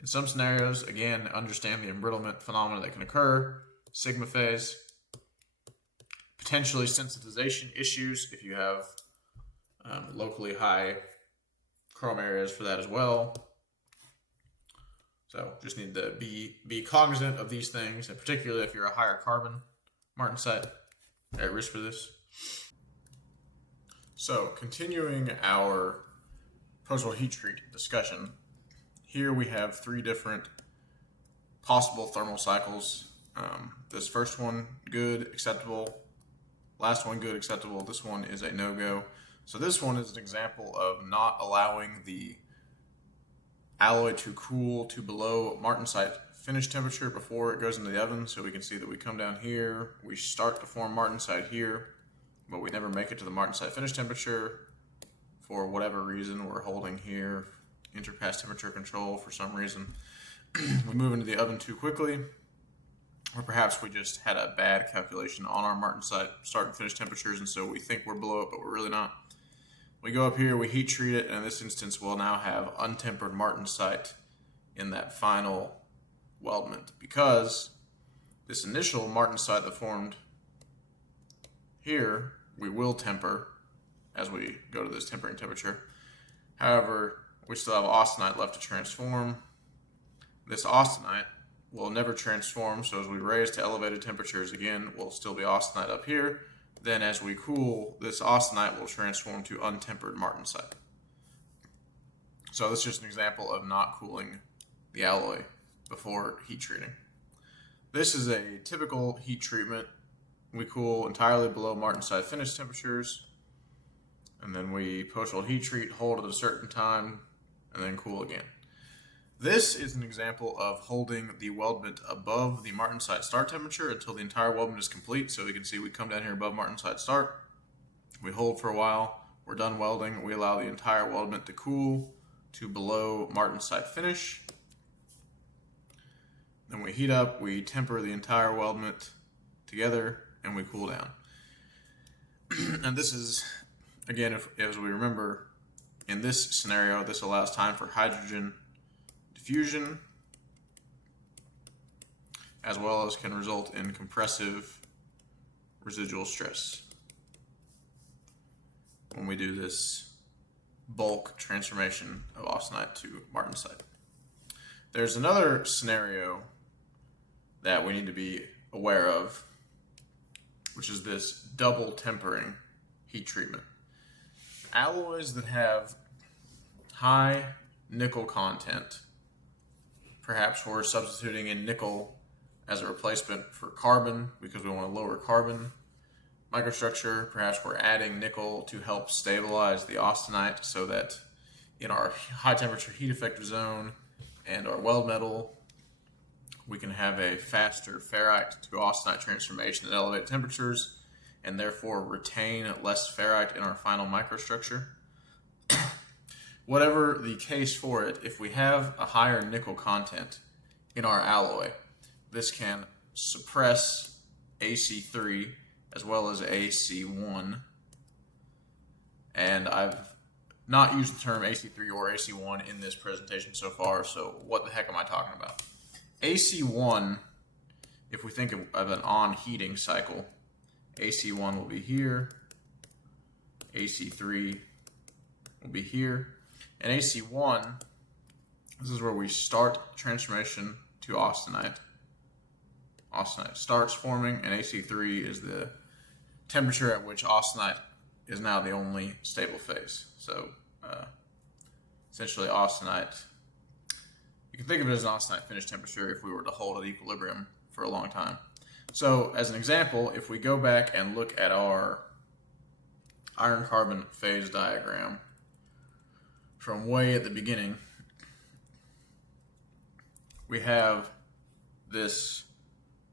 in some scenarios. Again, understand the embrittlement phenomena that can occur, sigma phase, potentially sensitization issues if you have locally high chrome areas for that as well. So just need to be cognizant of these things, and particularly if you're a higher carbon martensite, at risk for this. So continuing our post-weld heat treat discussion, here we have 3 different possible thermal cycles. This first one, good, acceptable. Last one, good, acceptable. This one is a no-go. So this one is an example of not allowing the alloy to cool to below martensite finish temperature before it goes into the oven. So we can see that we come down here, we start to form martensite here, but we never make it to the martensite finish temperature for whatever reason. We're holding here, interpass temperature control for some reason. We move into the oven too quickly, or perhaps we just had a bad calculation on our martensite start and finish temperatures, and so we think we're below it, but we're really not. We go up here, we heat treat it, and in this instance, we'll now have untempered martensite in that final weldment, because this initial martensite that formed here, we will temper as we go to this tempering temperature. However, we still have austenite left to transform. This austenite will never transform, so as we raise to elevated temperatures again, we'll still be austenite up here. Then as we cool, this austenite will transform to untempered martensite. So that's just an example of not cooling the alloy before heat treating. This is a typical heat treatment. We cool entirely below martensite finish temperatures, and then we post-weld heat treat, hold at a certain time, and then cool again. This is an example of holding the weldment above the martensite start temperature until the entire weldment is complete. So we can see we come down here above martensite start, we hold for a while, we're done welding, we allow the entire weldment to cool to below martensite finish. Then we heat up, we temper the entire weldment together, and we cool down. And this is, again, as we remember, in this scenario, this allows time for hydrogen diffusion, as well as can result in compressive residual stress when we do this bulk transformation of austenite to martensite. There's another scenario that we need to be aware of, which is this double tempering heat treatment. Alloys that have high nickel content, perhaps we're substituting in nickel as a replacement for carbon because we want to lower carbon microstructure, perhaps we're adding nickel to help stabilize the austenite so that in our high temperature heat effective zone and our weld metal, we can have a faster ferrite to austenite transformation at elevated temperatures and therefore retain less ferrite in our final microstructure. Whatever the case for it, if we have a higher nickel content in our alloy, this can suppress AC3 as well as AC1. And I've not used the term AC3 or AC1 in this presentation so far, so what the heck am I talking about? AC1, if we think of an on heating cycle, AC1 will be here, AC3 will be here, and AC1, this is where we start transformation to austenite. Austenite starts forming, and AC3 is the temperature at which austenite is now the only stable phase. So essentially austenite, you can think of it as an austenite finish temperature if we were to hold at equilibrium for a long time. So as an example, if we go back and look at our iron carbon phase diagram from way at the beginning, we have this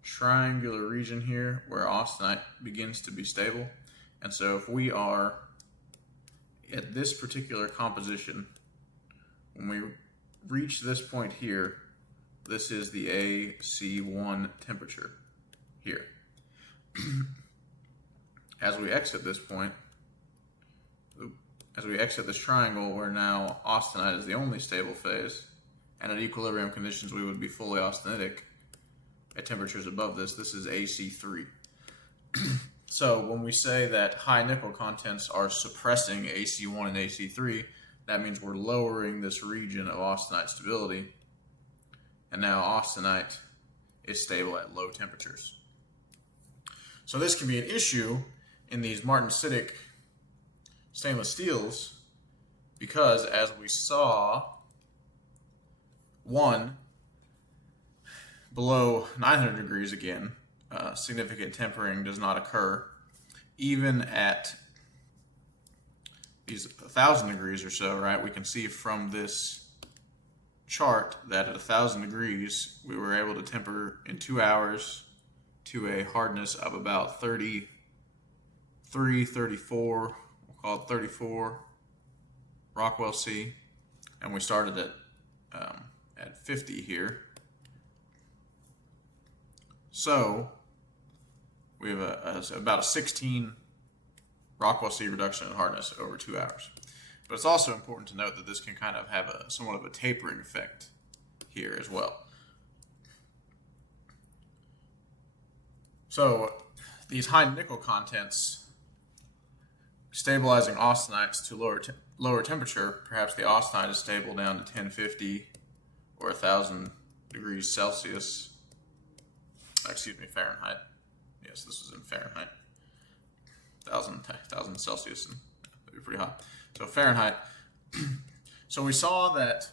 triangular region here where austenite begins to be stable. And so if we are at this particular composition, when we reach this point here, this is the AC1 temperature here. As we exit this point, as we exit this triangle where now austenite is the only stable phase, and at equilibrium conditions we would be fully austenitic at temperatures above this, this is AC3. So when we say that high nickel contents are suppressing AC1 and AC3, that means we're lowering this region of austenite stability, and now austenite is stable at low temperatures. So this can be an issue in these Martensitic stainless steels because, as we saw, one, below 900 degrees again, significant tempering does not occur. Even at these 1,000 degrees or so, right, we can see from this chart that at 1,000 degrees we were able to temper in 2 hours to a hardness of about 33, 34, we'll call it 34 Rockwell C, and we started at 50 here. So we have about a 16 Rockwell C reduction in hardness over 2 hours. But it's also important to note that this can kind of have somewhat of a tapering effect here as well. So these high nickel contents stabilizing austenites to lower temperature, perhaps the austenite is stable down to 1050 or 1,000 degrees Celsius. Excuse me, Fahrenheit. Yes, this is in Fahrenheit. 1,000 Celsius, and that'd be pretty hot. So Fahrenheit. So we saw that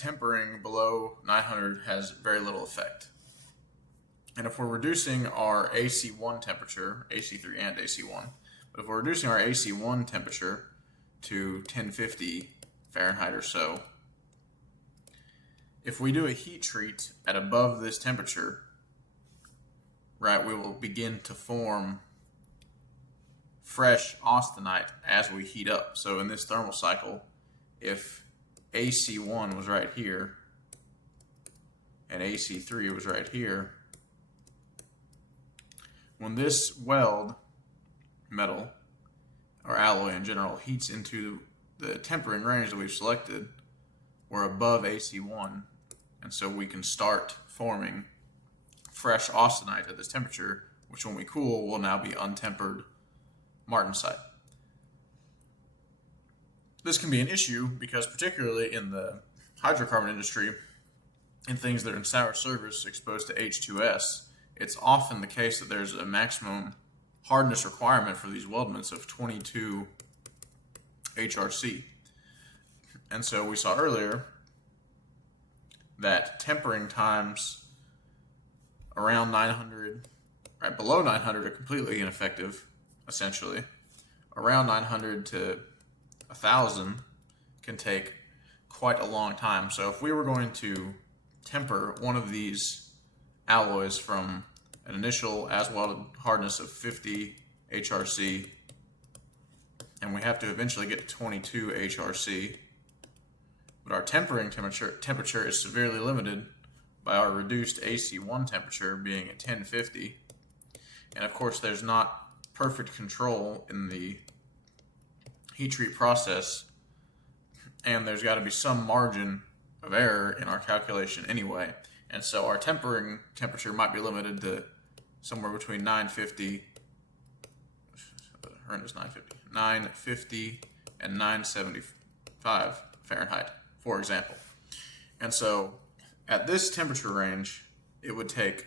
tempering below 900 has very little effect. And if we're reducing our AC1 temperature, AC3 and AC1, but if we're reducing our AC1 temperature to 1050 Fahrenheit or so, if we do a heat treat at above this temperature, right, we will begin to form fresh austenite as we heat up. So in this thermal cycle, if AC1 was right here and AC3 was right here, when this weld metal or alloy in general heats into the tempering range that we've selected, we're above AC1, and so we can start forming fresh austenite at this temperature, which when we cool will now be untempered martensite. This can be an issue because, particularly in the hydrocarbon industry, in things that are in sour service exposed to H2S, it's often the case that there's a maximum hardness requirement for these weldments of 22 HRC. And so we saw earlier that tempering times around 900, right below 900 are completely ineffective, essentially. Around 900 to 1,000 can take quite a long time. So if we were going to temper one of these alloys from an initial as welded hardness of 50 HRC, and we have to eventually get to 22 HRC, but our tempering temperature is severely limited by our reduced AC1 temperature being at 1050. And of course, there's not perfect control in the heat treat process, and there's got to be some margin of error in our calculation anyway. And so our tempering temperature might be limited to somewhere between 950 and 975 Fahrenheit, for example. And so at this temperature range, it would take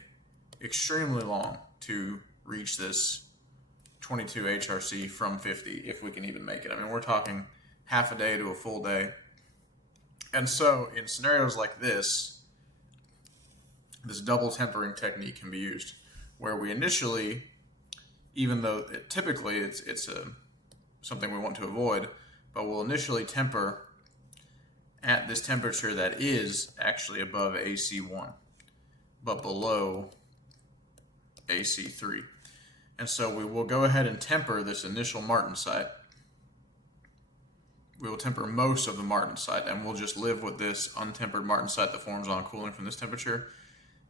extremely long to reach this 22 HRC from 50, if we can even make it. I mean, we're talking half a day to a full day. And so in scenarios like this double tempering technique can be used, where we initially, even though typically it's something we want to avoid, but we'll initially temper at this temperature that is actually above AC1, but below AC3. And so we will go ahead and temper this initial Martensite. We will temper most of the Martensite, and we'll just live with this untempered Martensite that forms on cooling from this temperature.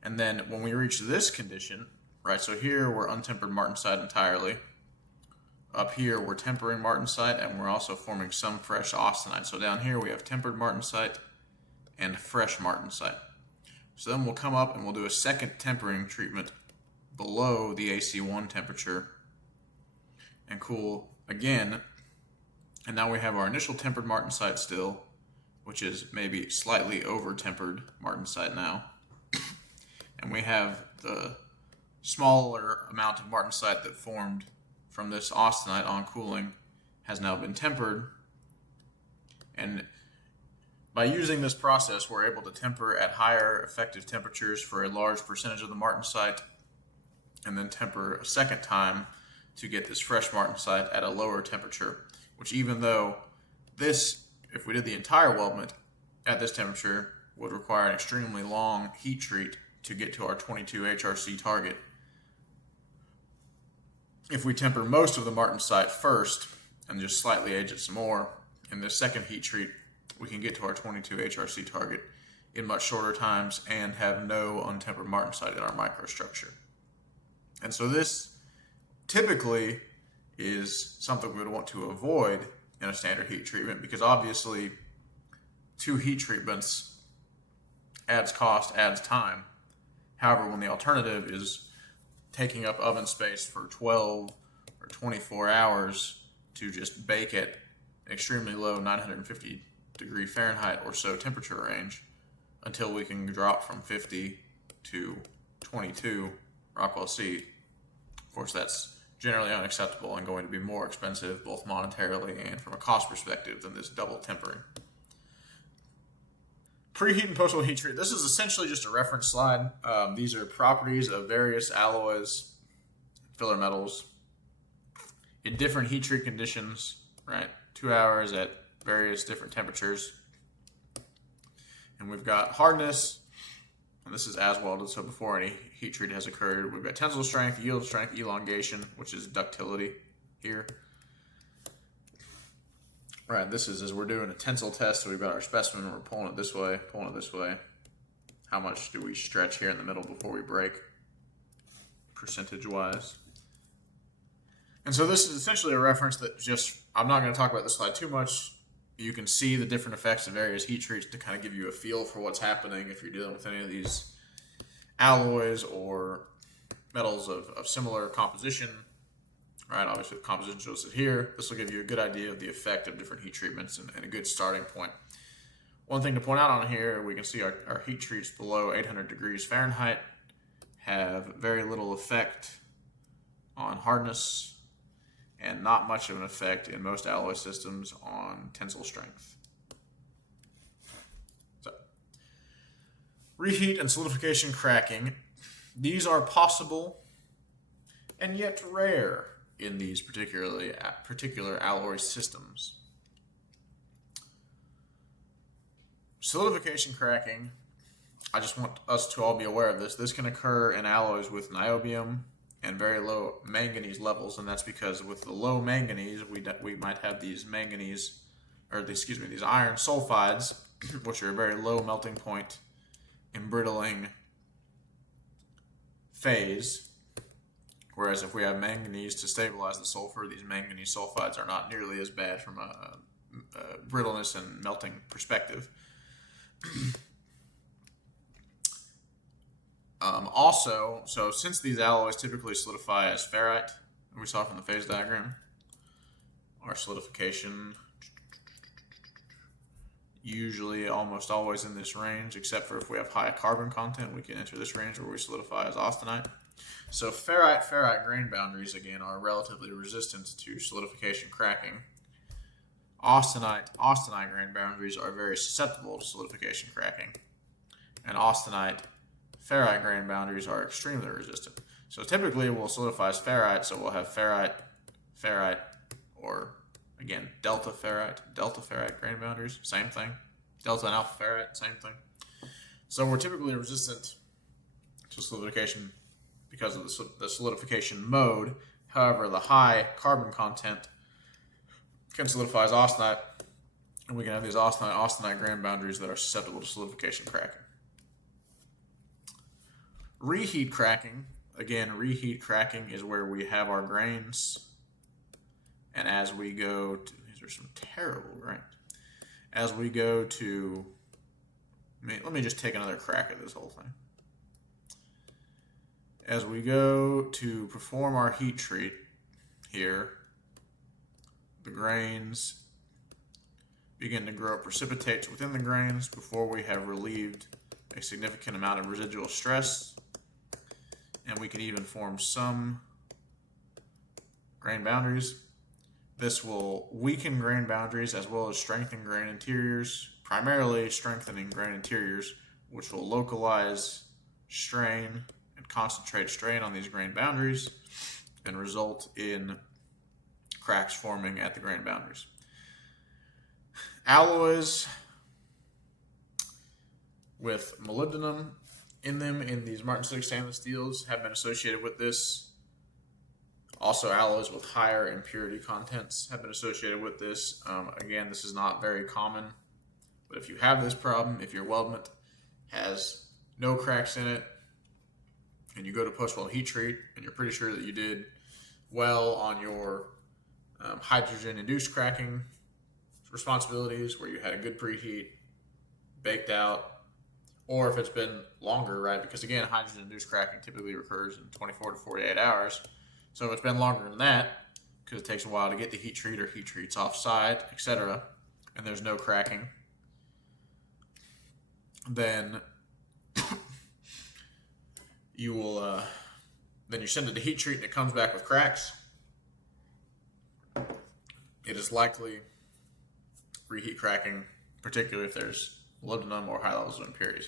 And then when we reach this condition, right, so here we're untempered Martensite entirely. Up here we're tempering Martensite, and we're also forming some fresh austenite. So down here we have tempered Martensite and fresh Martensite. So then we'll come up and we'll do a second tempering treatment below the AC1 temperature and cool again. And now we have our initial tempered Martensite still, which is maybe slightly over tempered Martensite now. And we have the smaller amount of Martensite that formed from this austenite on cooling has now been tempered. And by using this process, we're able to temper at higher effective temperatures for a large percentage of the Martensite, and then temper a second time to get this fresh Martensite at a lower temperature, which, even though this, if we did the entire weldment at this temperature, would require an extremely long heat treat to get to our 22 HRC target. If we temper most of the Martensite first and just slightly age it some more, in this second heat treat, we can get to our 22 HRC target in much shorter times and have no untempered Martensite in our microstructure. And so this typically is something we would want to avoid in a standard heat treatment, because obviously 2 heat treatments adds cost, adds time. However, when the alternative is taking up oven space for 12 or 24 hours to just bake at an extremely low 950 degree Fahrenheit or so temperature range until we can drop from 50 to 22 Rockwell C, of course that's generally unacceptable and going to be more expensive both monetarily and from a cost perspective than this double tempering. Preheat and post-weld heat treat. This is essentially just a reference slide. These are properties of various alloys, filler metals, in different heat treat conditions, right? 2 hours at various different temperatures. And we've got hardness, and this is as welded, so before any heat treat has occurred. We've got tensile strength, yield strength, elongation, which is ductility here. Right, this is as we're doing a tensile test, so we've got our specimen, we're pulling it this way, How much do we stretch here in the middle before we break, percentage-wise? And so this is essentially a reference that just, I'm not going to talk about this slide too much. You can see the different effects of various heat treats to kind of give you a feel for what's happening if you're dealing with any of these alloys or metals of similar composition. Right, obviously the composition shows it here. This will give you a good idea of the effect of different heat treatments and a good starting point. One thing to point out on here, we can see our heat treats below 800 degrees Fahrenheit have very little effect on hardness and not much of an effect in most alloy systems on tensile strength. So, reheat and solidification cracking. These are possible and yet rare in these particular alloy systems. Solidification cracking, I just want us to all be aware of this. This can occur in alloys with niobium and very low manganese levels, and that's because with the low manganese, we might have these these iron sulfides, which are a very low melting point, embrittling phase. Whereas if we have manganese to stabilize the sulfur, these manganese sulfides are not nearly as bad from a brittleness and melting perspective. Also, so since these alloys typically solidify as ferrite, we saw from the phase diagram, our solidification usually almost always in this range, except for if we have high carbon content, we can enter this range where we solidify as austenite. So ferrite grain boundaries, again, are relatively resistant to solidification cracking. Austenite grain boundaries are very susceptible to solidification cracking. And austenite ferrite grain boundaries are extremely resistant. So typically we'll solidify as ferrite, so we'll have ferrite, or again, delta ferrite grain boundaries, same thing. Delta and alpha ferrite, same thing. So we're typically resistant to solidification because of the solidification mode. However, the high carbon content can solidify as austenite, and we can have these austenite grain boundaries that are susceptible to solidification cracking. Reheat cracking, again, reheat cracking is where we have our grains, and as we go to, these are some terrible grains, as we go to, let me just take another crack at this whole thing. As we go to perform our heat treat here, the grains begin to grow precipitates within the grains before we have relieved a significant amount of residual stress, and we can even form some grain boundaries. This will weaken grain boundaries as well as strengthen grain interiors, primarily strengthening grain interiors, which will localize strain and concentrate strain on these grain boundaries and result in cracks forming at the grain boundaries. Alloys with molybdenum in them in these Martensitic stainless steels have been associated with this. Also, alloys with higher impurity contents have been associated with this. Again, this is not very common, but if you have this problem, if your weldment has no cracks in it, and you go to post-weld heat treat, and you're pretty sure that you did well on your hydrogen-induced cracking responsibilities, where you had a good preheat, baked out, or if it's been longer, right? Because again, hydrogen-induced cracking typically occurs in 24 to 48 hours. So if it's been longer than that, because it takes a while to get the heat treat or heat treats off-site, etc., and there's no cracking, then you will then you send it to heat treat and it comes back with cracks. It is likely reheat cracking, particularly if there's molybdenum or high levels of impurities.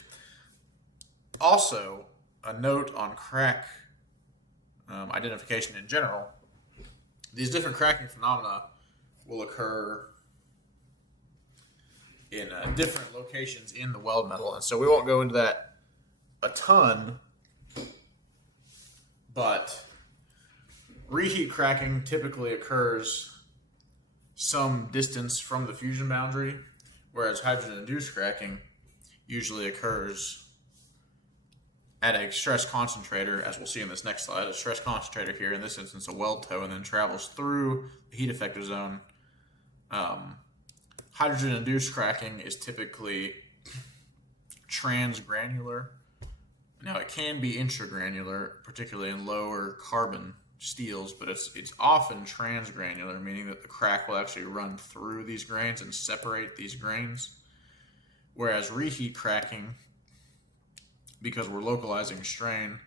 Also, a note on crack identification in general. These different cracking phenomena will occur in different locations in the weld metal, and so we won't go into that a ton, but reheat cracking typically occurs some distance from the fusion boundary, whereas hydrogen-induced cracking usually occurs at a stress concentrator, as we'll see in this next slide. A stress concentrator here, in this instance a weld toe, and then travels through the heat effective zone. Hydrogen-induced cracking is typically transgranular. Now it can be intragranular, particularly in lower carbon steels, but it's often transgranular, meaning that the crack will actually run through these grains and separate these grains. Whereas reheat cracking, because we're localizing strain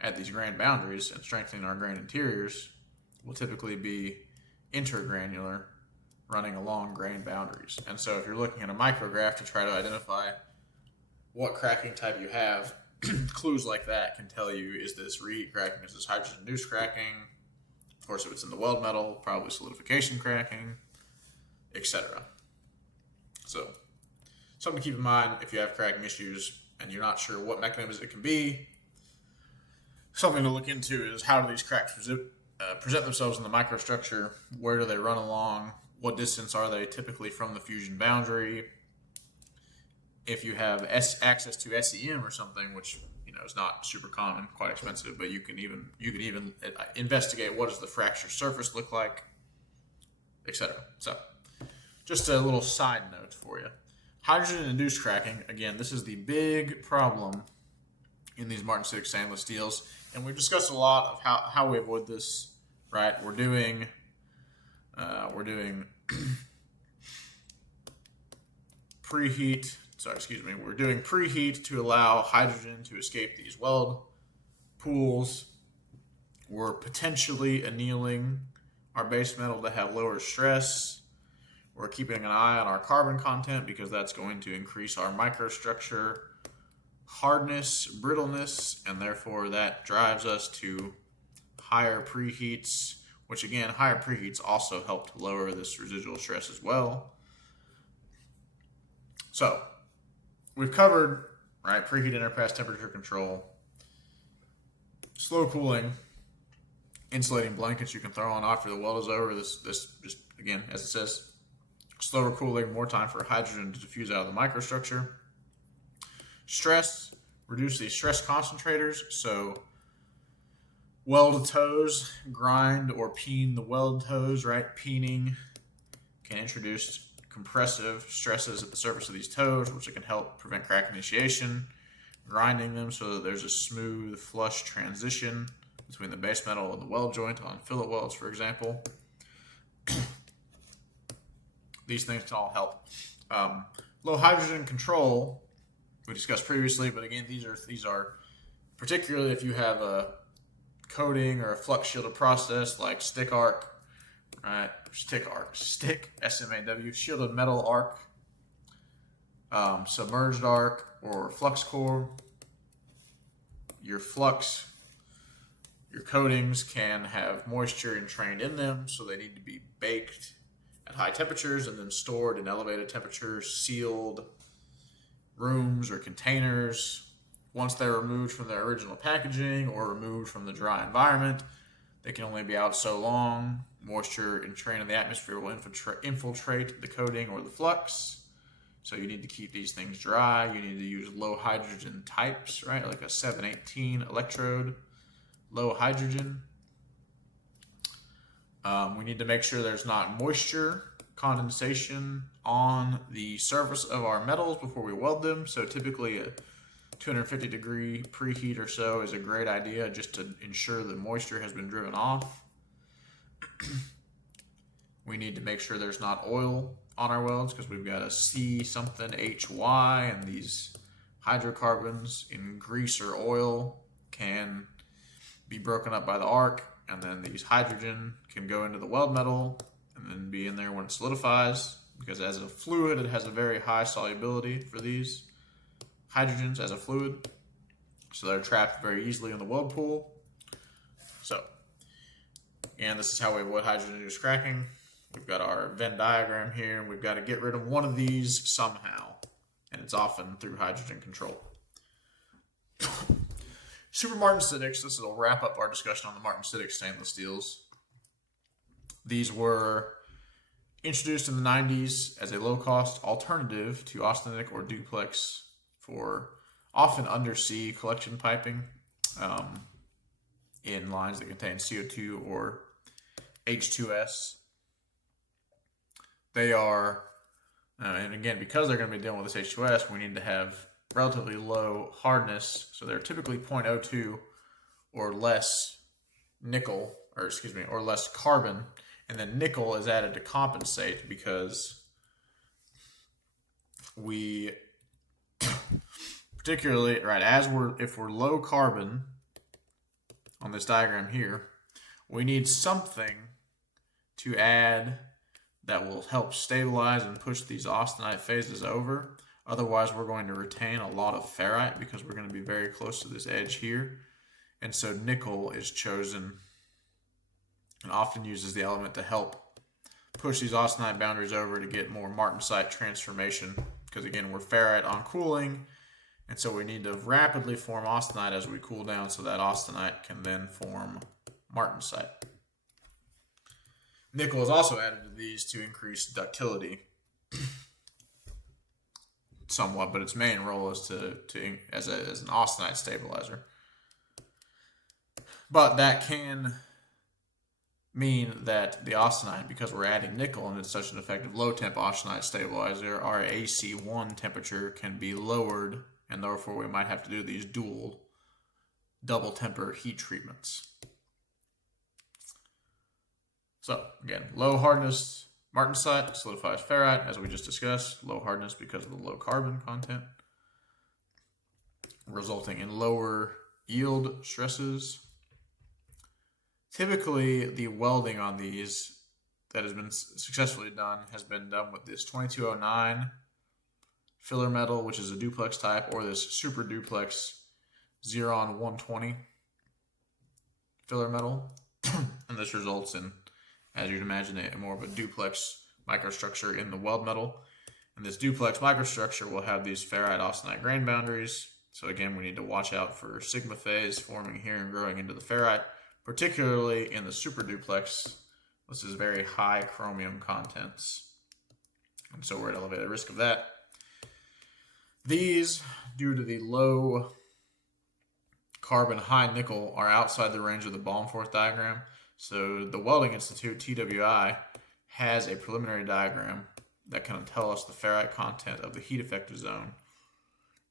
at these grain boundaries and strengthening our grain interiors, will typically be intergranular, running along grain boundaries. And so if you're looking at a micrograph to try to identify what cracking type you have, clues like that can tell you, is this reheat cracking, is this hydrogen-induced cracking? Of course, if it's in the weld metal, probably solidification cracking, etc. So, something to keep in mind if you have cracking issues and you're not sure what mechanisms it can be. Something to look into is, how do these cracks present themselves in the microstructure? Where do they run along? What distance are they typically from the fusion boundary? If you have access to SEM or something, which is not super common, quite expensive, but you can even investigate what does the fracture surface look like, etc. So, just a little side note for you. Hydrogen-induced cracking, again, this is the big problem in these Martensitic stainless steels, and we've discussed a lot of how we avoid this. Right, we're doing preheat. We're doing preheat to allow hydrogen to escape these weld pools. We're potentially annealing our base metal to have lower stress. We're keeping an eye on our carbon content because that's going to increase our microstructure hardness, brittleness, and therefore that drives us to higher preheats, which again, higher preheats also help to lower this residual stress as well. So, we've covered, right, preheat interpass temperature control, slow cooling, insulating blankets you can throw on after the weld is over. This just, again, as it says, slower cooling, more time for hydrogen to diffuse out of the microstructure. Stress, reduce these stress concentrators. So, weld toes, grind or peen the weld toes, right? Peening can introduce compressive stresses at the surface of these toes, which can help prevent crack initiation. Grinding them so that there's a smooth, flush transition between the base metal and the weld joint on fillet welds, for example. These things can all help. Low hydrogen control, we discussed previously, but again, these are particularly if you have a coating or a flux shielded process like stick arc, right? Stick, SMAW, shielded metal arc, submerged arc, or flux core. Your coatings can have moisture entrained in them, so they need to be baked at high temperatures and then stored in elevated temperatures, sealed rooms or containers. Once they're removed from their original packaging or removed from the dry environment, they can only be out so long. Moisture entrained in the atmosphere will infiltrate the coating or the flux. So you need to keep these things dry. You need to use low hydrogen types, right? Like a 718 electrode, low hydrogen. We need to make sure there's not moisture condensation on the surface of our metals before we weld them. So typically a 250 degree preheat or so is a great idea just to ensure the moisture has been driven off. We need to make sure there's not oil on our welds because we've got a C something HY, and these hydrocarbons in grease or oil can be broken up by the arc, and then these hydrogen can go into the weld metal and then be in there when it solidifies, because as a fluid it has a very high solubility for these hydrogens as a fluid, so they're trapped very easily in the weld pool. So, and this is how we avoid hydrogen-induced cracking. We've got our Venn diagram here, and we've got to get rid of one of these somehow, and it's often through hydrogen control. Super Martensitics, this will wrap up our discussion on the Martensitic stainless steels. These were introduced in the 90s as a low-cost alternative to austenitic or duplex for often undersea collection piping in lines that contain CO2 or H2S. They are, and again, because they're going to be dealing with this H2S, we need to have relatively low hardness. So they're typically 0.02 or less nickel, or less carbon. And then nickel is added to compensate because we, particularly, right, if we're low carbon on this diagram here, we need something to add that will help stabilize and push these austenite phases over. Otherwise, we're going to retain a lot of ferrite because we're going to be very close to this edge here. And so nickel is chosen and often uses the element to help push these austenite boundaries over to get more martensite transformation. Because again, we're ferrite on cooling, and so we need to rapidly form austenite as we cool down so that austenite can then form martensite. Nickel is also added to these to increase ductility somewhat, but its main role is as an austenite stabilizer. But that can mean that the austenite, because we're adding nickel and it's such an effective low temp austenite stabilizer, our AC1 temperature can be lowered, and therefore we might have to do these double temper heat treatments. So again, low hardness martensite solidifies ferrite, as we just discussed. Low hardness because of the low carbon content, resulting in lower yield stresses. Typically, the welding on these that has been successfully done has been done with this 2209 filler metal, which is a duplex type, or this super duplex Xeron 120 filler metal. And this results in, as you'd imagine, more of a duplex microstructure in the weld metal. And this duplex microstructure will have these ferrite austenite grain boundaries. So again, we need to watch out for sigma phase forming here and growing into the ferrite, particularly in the super duplex. This is very high chromium contents, and so we're at elevated risk of that. These, due to the low carbon high nickel, are outside the range of the Baumforth diagram. So the Welding Institute, TWI, has a preliminary diagram that can tell us the ferrite content of the heat effective zone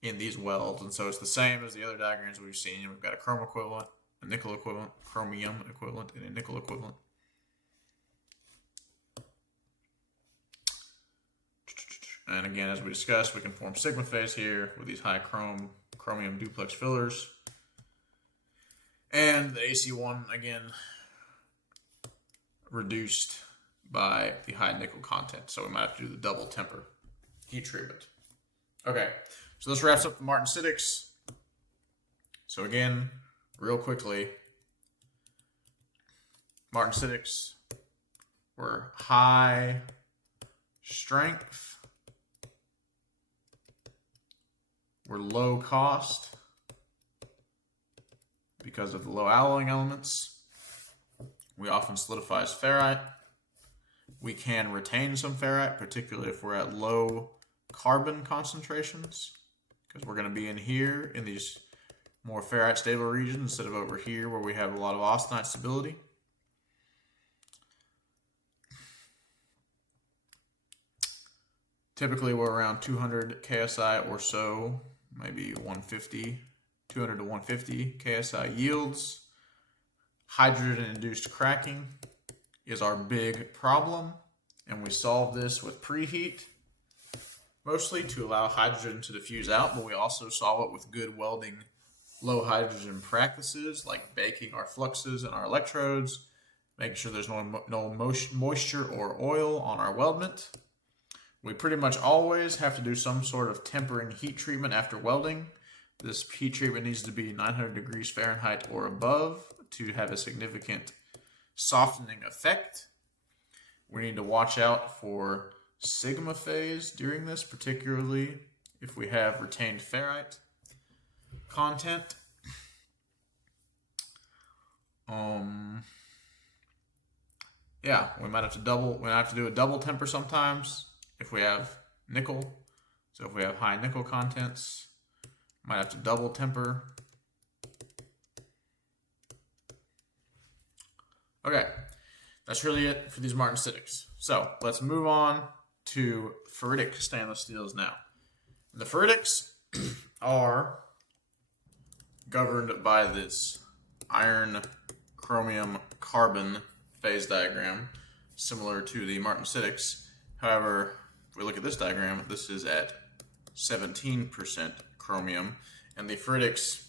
in these welds. And so it's the same as the other diagrams we've seen. We've got a chrome equivalent, a nickel equivalent, chromium equivalent, and a nickel equivalent. And again, as we discussed, we can form sigma phase here with these high chromium duplex fillers. And the AC1, again, reduced by the high nickel content. So we might have to do the double temper heat treatment. Okay, so this wraps up the Martensitics. So again, real quickly, Martensitics were high strength, were low cost because of the low alloying elements. We often solidify as ferrite. We can retain some ferrite, particularly if we're at low carbon concentrations, because we're going to be in here in these more ferrite stable regions instead of over here where we have a lot of austenite stability. Typically we're around 200 KSI or so, maybe 150, 200 to 150 KSI yields. Hydrogen-induced cracking is our big problem, and we solve this with preheat, mostly to allow hydrogen to diffuse out, but we also solve it with good welding low hydrogen practices like baking our fluxes and our electrodes, making sure there's no moisture or oil on our weldment. We pretty much always have to do some sort of tempering heat treatment after welding. This heat treatment needs to be 900 degrees Fahrenheit or above to have a significant softening effect. We need to watch out for sigma phase during this, particularly if we have retained ferrite content. Yeah, we might have to do a double temper sometimes if we have nickel. So if we have high nickel contents, might have to double temper. Okay, that's really it for these Martensitics. So let's move on to ferritic stainless steels now. The ferritics are governed by this iron, chromium, carbon phase diagram, similar to the Martensitics. However, if we look at this diagram, this is at 17% chromium, and the ferritics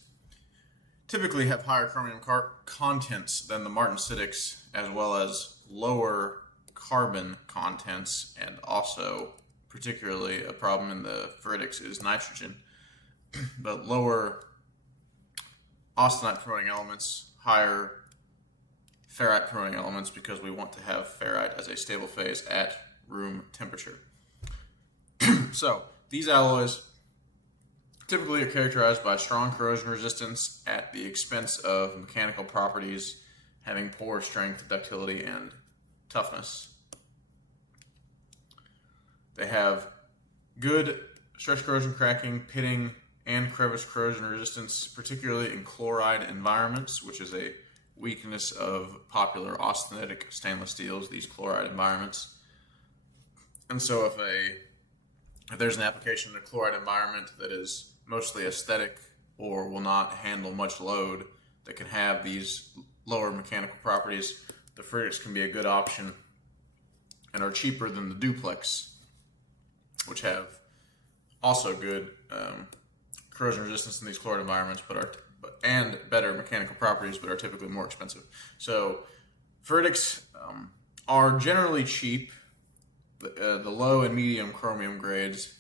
typically have higher chromium contents than the Martensitics, as well as lower carbon contents and also particularly a problem in the ferritics, is nitrogen. But lower austenite promoting elements, higher ferrite promoting elements, because we want to have ferrite as a stable phase at room temperature. So these alloys typically are characterized by strong corrosion resistance at the expense of mechanical properties, having poor strength, ductility, and toughness. They have good stress corrosion cracking, pitting, and crevice corrosion resistance, particularly in chloride environments, which is a weakness of popular austenitic stainless steels, these chloride environments. And so if there's an application in a chloride environment that is mostly aesthetic or will not handle much load that can have these lower mechanical properties, the ferritics can be a good option and are cheaper than the duplex, which have also good corrosion resistance in these chloride environments, and better mechanical properties, but are typically more expensive. So ferritics are generally cheap. The low and medium chromium grades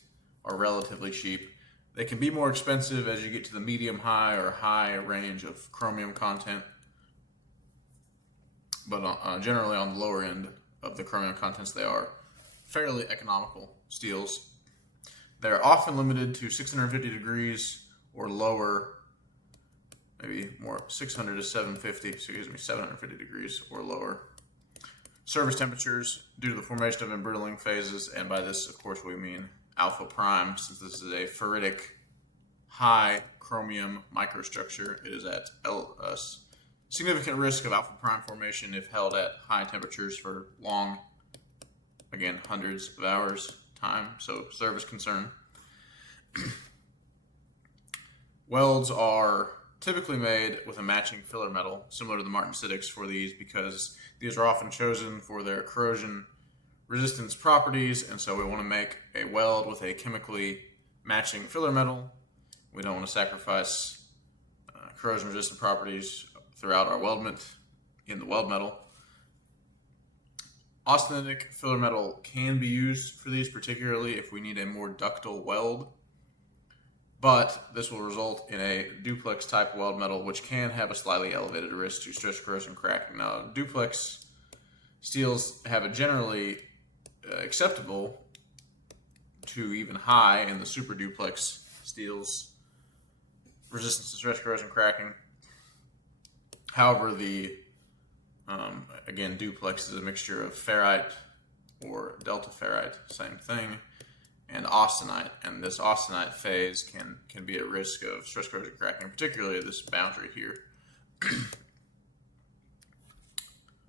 are relatively cheap. They can be more expensive as you get to the medium high or high range of chromium content, but generally on the lower end of the chromium contents, they are fairly economical steels. They're often limited to 650 degrees or lower, maybe more 600 to 750 degrees or lower service temperatures due to the formation of embrittling phases, and by this, of course, we mean alpha prime, since this is a ferritic high chromium microstructure. It is at significant risk of alpha prime formation if held at high temperatures for long, again, hundreds of hours time, so service concern. Welds are typically made with a matching filler metal, similar to the Martensitics for these, because these are often chosen for their corrosion resistance properties, and so we want to make a weld with a chemically matching filler metal. We don't want to sacrifice corrosion resistant properties throughout our weldment in the weld metal. Austenitic filler metal can be used for these, particularly if we need a more ductile weld, but this will result in a duplex type weld metal, which can have a slightly elevated risk to stress corrosion cracking. Now, duplex steels have a generally acceptable to even high in the super duplex steels resistance to stress corrosion cracking. However, again, duplex is a mixture of ferrite or delta ferrite, same thing, and austenite, and this austenite phase can be at risk of stress corrosion cracking, particularly at this boundary here.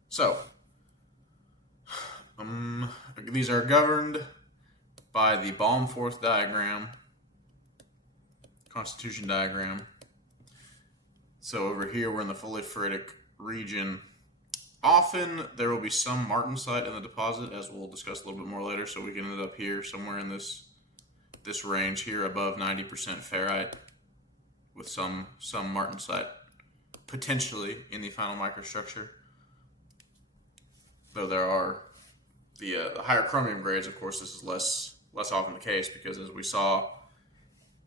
So these are governed by the Baumforth diagram, constitution diagram. So over here we're in the fully ferritic region. Often there will be some martensite in the deposit, as we'll discuss a little bit more later, so we can end up here somewhere in this range here above 90% ferrite with some martensite potentially in the final microstructure. Though there are the higher chromium grades, of course, this is less often the case, because as we saw,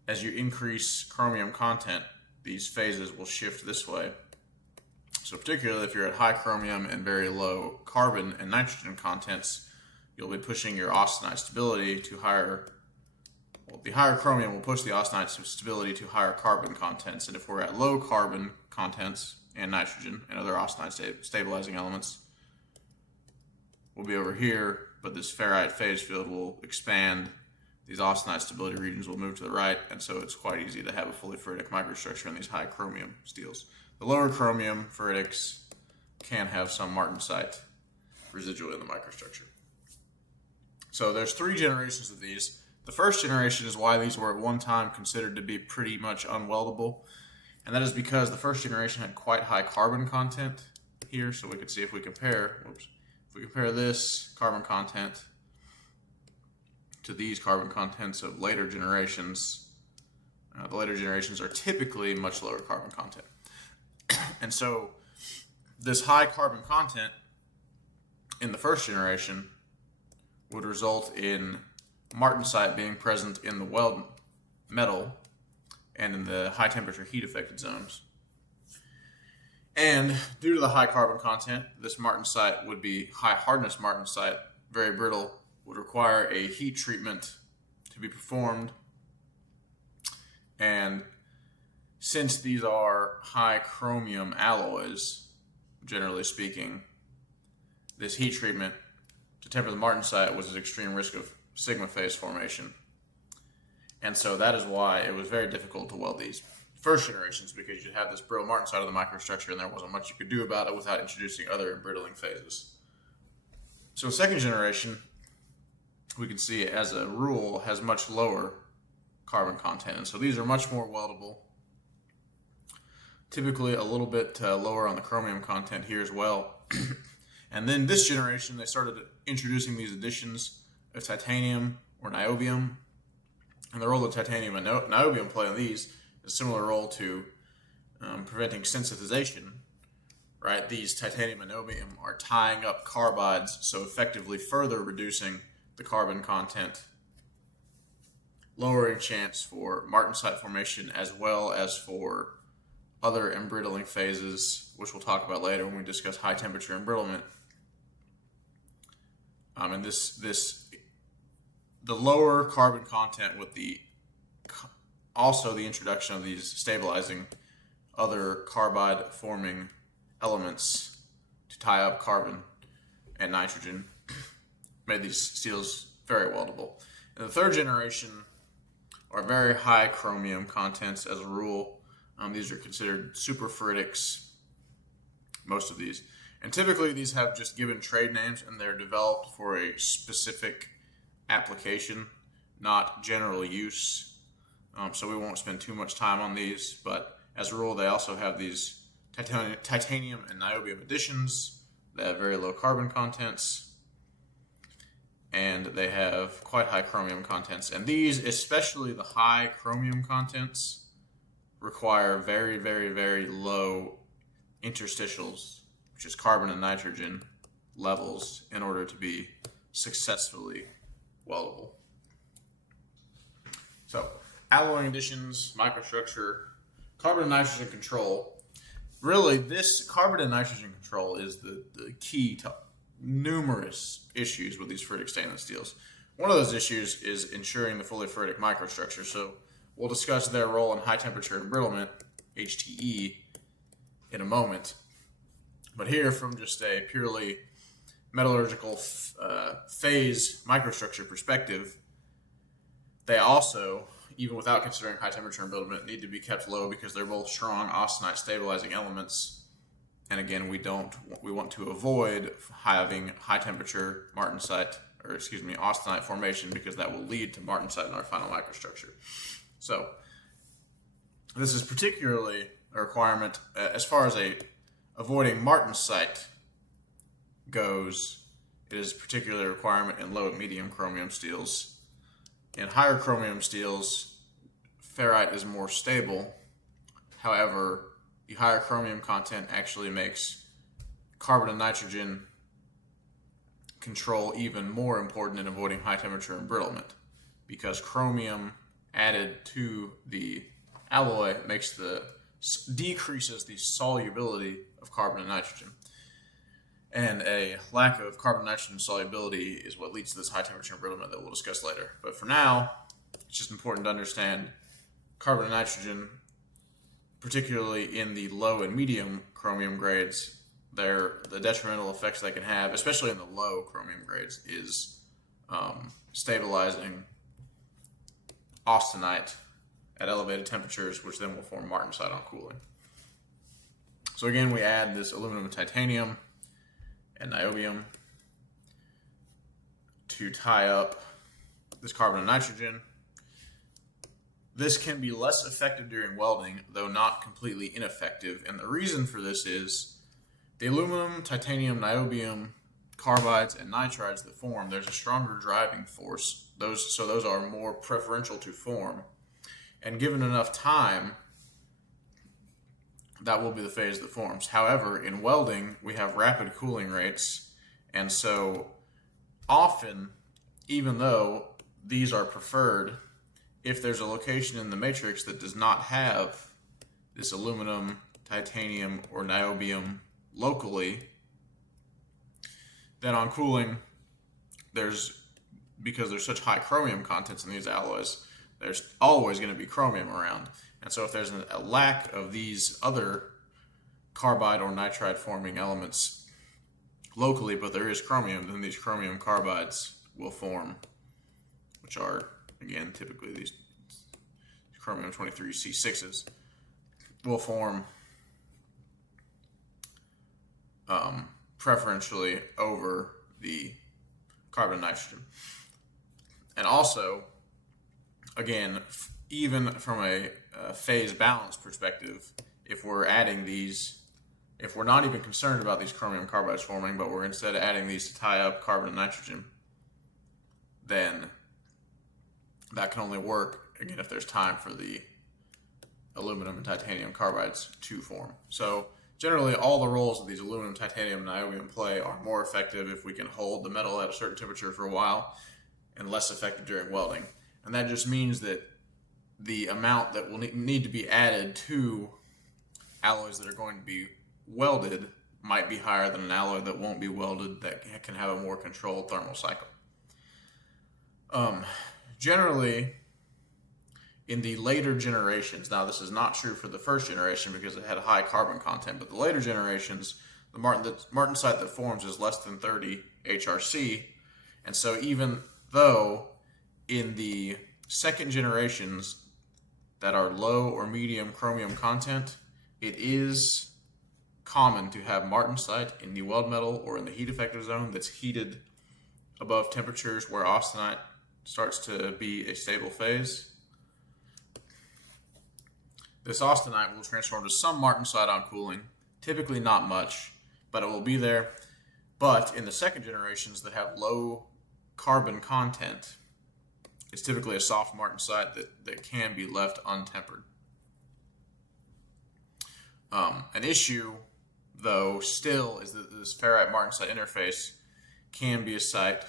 as you increase chromium content, these phases will shift this way. So particularly if you're at high chromium and very low carbon and nitrogen contents, you'll be pushing your austenite stability to higher. Well, the higher chromium will push the austenite stability to higher carbon contents, and if we're at low carbon contents and nitrogen and other austenite stabilizing elements, we'll be over here, but this ferrite phase field will expand. These austenite stability regions will move to the right, and so it's quite easy to have a fully ferritic microstructure in these high chromium steels. The lower chromium ferritics can have some martensite residual in the microstructure. So there's 3 generations of these. The first generation is why these were at one time considered to be pretty much unweldable, and that is because the first generation had quite high carbon content here. So we can see if we compare, if we compare this carbon content to these carbon contents of later generations, the later generations are typically much lower carbon content. And so this high carbon content in the first generation would result in martensite being present in the weld metal and in the high temperature heat affected zones. And due to the high carbon content, this martensite would be high hardness martensite, very brittle, would require a heat treatment to be performed. And since these are high chromium alloys, generally speaking, this heat treatment to temper the martensite was an extreme risk of sigma phase formation. And so that is why it was very difficult to weld these first generations, because you have this brittle martensite of the microstructure and there wasn't much you could do about it without introducing other embrittling phases. So second generation, we can see as a rule, has much lower carbon content. And so these are much more weldable. Typically a little bit lower on the chromium content here as well. And then this generation, they started introducing these additions of titanium or niobium. And the role of titanium and niobium play on these is a similar role to preventing sensitization, right? These titanium and niobium are tying up carbides, so effectively further reducing the carbon content, lowering chance for martensite formation as well as for other embrittling phases, which we'll talk about later when we discuss high temperature embrittlement. And the lower carbon content with also the introduction of these stabilizing other carbide forming elements to tie up carbon and nitrogen made these steels very weldable. And the third generation are very high chromium contents as a rule. These are considered super ferritics, most of these. And typically these have just given trade names and they're developed for a specific application, not general use. So we won't spend too much time on these, but as a rule they also have these titanium and niobium additions that have very low carbon contents, and they have quite high chromium contents. And these, especially the high chromium contents, require very, very, very low interstitials, which is carbon and nitrogen levels, in order to be successfully weldable. So, alloying additions, microstructure, carbon and nitrogen control. Really, this carbon and nitrogen control is the key to numerous issues with these ferritic stainless steels. One of those issues is ensuring the fully ferritic microstructure. So we'll discuss their role in high temperature embrittlement, HTE, in a moment. But here, from just a purely metallurgical phase microstructure perspective, they also, even without considering high temperature embrittlement, need to be kept low because they're both strong austenite stabilizing elements. And again, we want to avoid having high temperature austenite formation, because that will lead to martensite in our final microstructure. So this is particularly a requirement as far as avoiding martensite goes. It is particularly a requirement in low and medium chromium steels. In higher chromium steels, ferrite is more stable. However, the higher chromium content actually makes carbon and nitrogen control even more important in avoiding high temperature embrittlement, because chromium added to the alloy decreases the solubility of carbon and nitrogen. And a lack of carbon and nitrogen solubility is what leads to this high temperature embrittlement that we'll discuss later. But for now, it's just important to understand carbon and nitrogen, particularly in the low and medium chromium grades, the detrimental effects they can have, especially in the low chromium grades, is stabilizing austenite at elevated temperatures, which then will form martensite on cooling. So again, we add this aluminum and titanium and niobium to tie up this carbon and nitrogen. This can be less effective during welding, though not completely ineffective. And the reason for this is the aluminum, titanium, niobium, carbides, and nitrides that form, there's a stronger driving force. Those are more preferential to form. And given enough time, that will be the phase that forms. However, in welding, we have rapid cooling rates. And so often, even though these are preferred if there's a location in the matrix that does not have this aluminum, titanium, or niobium locally. Then on cooling, because there's such high chromium contents in these alloys, there's always going to be chromium around. And so if there's a lack of these other carbide or nitride forming elements locally, but there is chromium, then these chromium carbides will form, which are, again, typically these chromium 23 C6s will form preferentially over the carbon and nitrogen. And also, again, even from a phase balance perspective, if we're adding these, if we're not even concerned about these chromium carbides forming, but we're instead adding these to tie up carbon and nitrogen, then that can only work, again, if there's time for the aluminum and titanium carbides to form. So generally, all the roles of these aluminum, titanium, and niobium play are more effective if we can hold the metal at a certain temperature for a while, and less effective during welding. And that just means that the amount that will need to be added to alloys that are going to be welded might be higher than an alloy that won't be welded, that can have a more controlled thermal cycle. Generally, in the later generations, now this is not true for the first generation because it had a high carbon content, but the later generations, the martensite that forms is less than 30 HRC, and so even though in the second generations that are low or medium chromium content, it is common to have martensite in the weld metal or in the heat effective zone that's heated above temperatures where austenite starts to be a stable phase. This austenite will transform to some martensite on cooling, typically not much, but it will be there. But in the second generations that have low carbon content, it's typically a soft martensite that can be left untempered. An issue, though, still is that this ferrite-martensite interface can be a site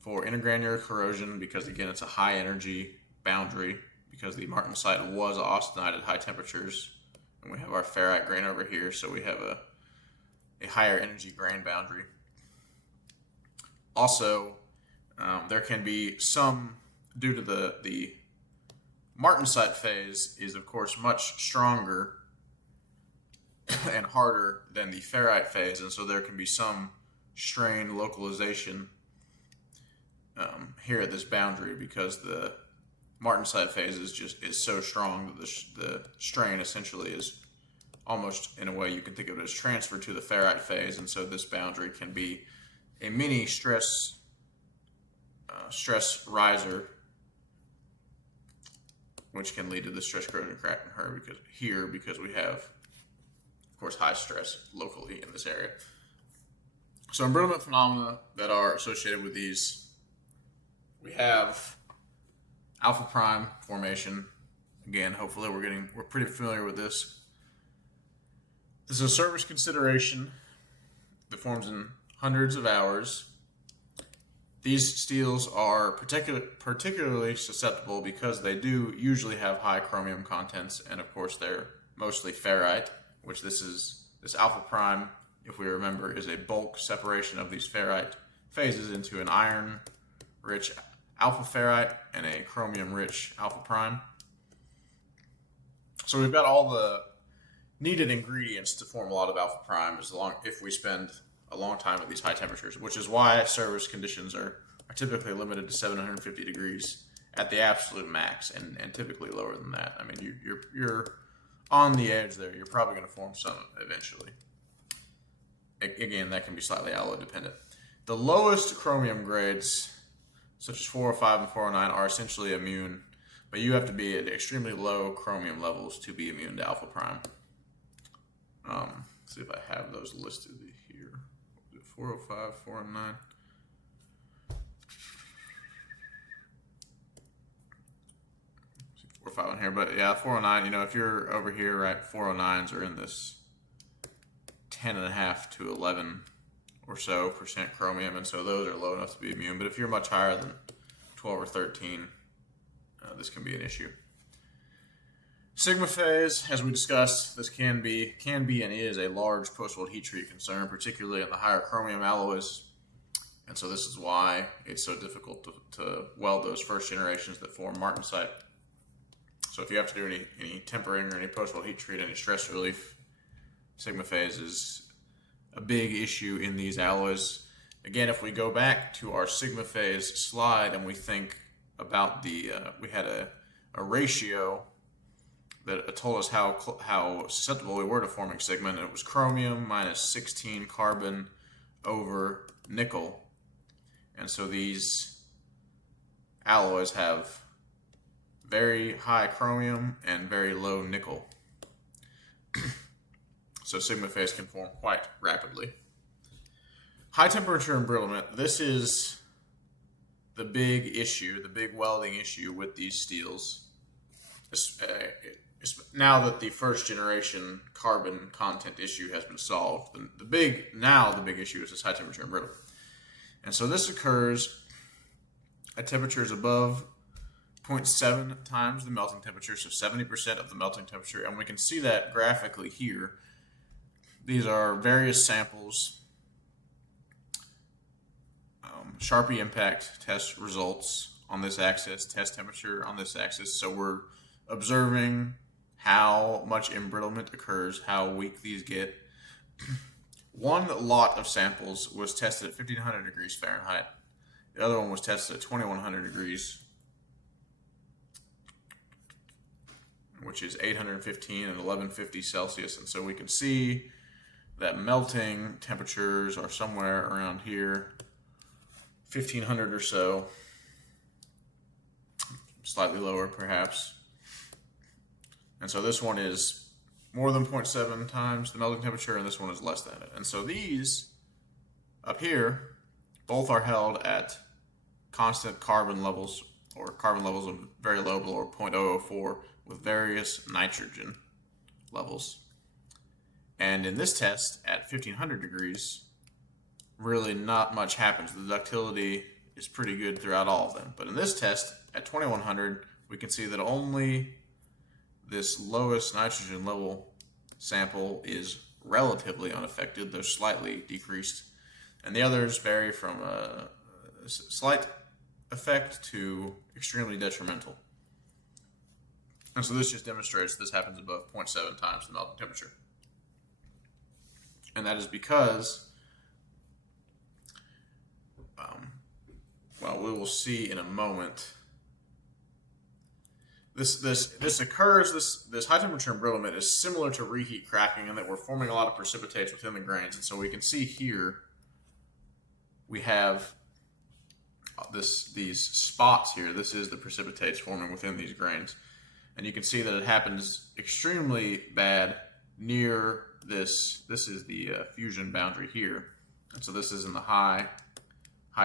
for intergranular corrosion because, again, it's a high energy boundary because the martensite was austenite at high temperatures. And we have our ferrite grain over here, so we have a higher energy grain boundary. Also, there can be some, due to the martensite phase is, of course, much stronger and harder than the ferrite phase, and so there can be some strain localization here at this boundary because the martensite phase is so strong that the strain essentially is almost, in a way, you can think of it as transferred to the ferrite phase, and so this boundary can be a mini stress riser, which can lead to the stress corrosion crack in her because we have, of course, high stress locally in this area. So embrittlement phenomena that are associated with these, we have alpha prime formation. Again, hopefully we're pretty familiar with this. This is a service consideration that forms in hundreds of hours. These steels are particularly susceptible because they do usually have high chromium contents, and of course they're mostly ferrite, which this alpha prime, if we remember, is a bulk separation of these ferrite phases into an iron-rich alpha ferrite and a chromium-rich alpha prime. So we've got all the needed ingredients to form a lot of alpha prime if we spend a long time at these high temperatures, which is why service conditions are typically limited to 750 degrees at the absolute max, and typically lower than that. I mean, you're on the edge there. You're probably going to form some eventually. Again, that can be slightly alloy dependent. The lowest chromium grades, such as 405 and 409, are essentially immune, but you have to be at extremely low chromium levels to be immune to alpha prime. Let's see if I have those listed here. 405, 409. Or 5 on here, but yeah, 409, if you're over here, right, 409s are in this 10.5 to 11 or so % chromium, and so those are low enough to be immune. But if you're much higher than 12 or 13, this can be an issue. Sigma phase, as we discussed, this can be and is a large post-weld heat treat concern, particularly in the higher chromium alloys. And so this is why it's so difficult to weld those first generations that form martensite. So if you have to do any tempering or any post-weld heat treat, any stress relief, sigma phase is a big issue in these alloys. Again, if we go back to our sigma phase slide and we think about we had a ratio that told us how susceptible we were to forming sigma, and it was chromium minus 16 carbon over nickel. And so these alloys have very high chromium and very low nickel. So sigma phase can form quite rapidly. High temperature embrittlement, this is the big issue, the big welding issue with these steels. Now that the first generation carbon content issue has been solved, the big issue is this high temperature embrittlement. And so this occurs at temperatures above 0.7 times the melting temperature, so 70% of the melting temperature, and we can see that graphically here. These are various samples, Sharpie impact test results on this axis, test temperature on this axis. So we're observing how much embrittlement occurs, how weak these get. One lot of samples was tested at 1500 degrees Fahrenheit. The other one was tested at 2100 degrees, which is 815 and 1150 Celsius. And so we can see that melting temperatures are somewhere around here, 1500 or so, slightly lower perhaps. And so this one is more than 0.7 times the melting temperature, and this one is less than it. And so these up here, both are held at constant carbon levels, or carbon levels of very low, below 0.004, with various nitrogen levels. And in this test, at 1500 degrees, really not much happens. The ductility is pretty good throughout all of them. But in this test, at 2100, we can see that only this lowest nitrogen level sample is relatively unaffected. They're slightly decreased. And the others vary from a slight effect to extremely detrimental. And so this just demonstrates this happens above 0.7 times the melting temperature. And that is because, well, we will see in a moment. This occurs. This high temperature embrittlement is similar to reheat cracking in that we're forming a lot of precipitates within the grains, and so we can see here we have these spots here. This is the precipitates forming within these grains, and you can see that it happens extremely bad near this. This is the fusion boundary here, and so this is in the high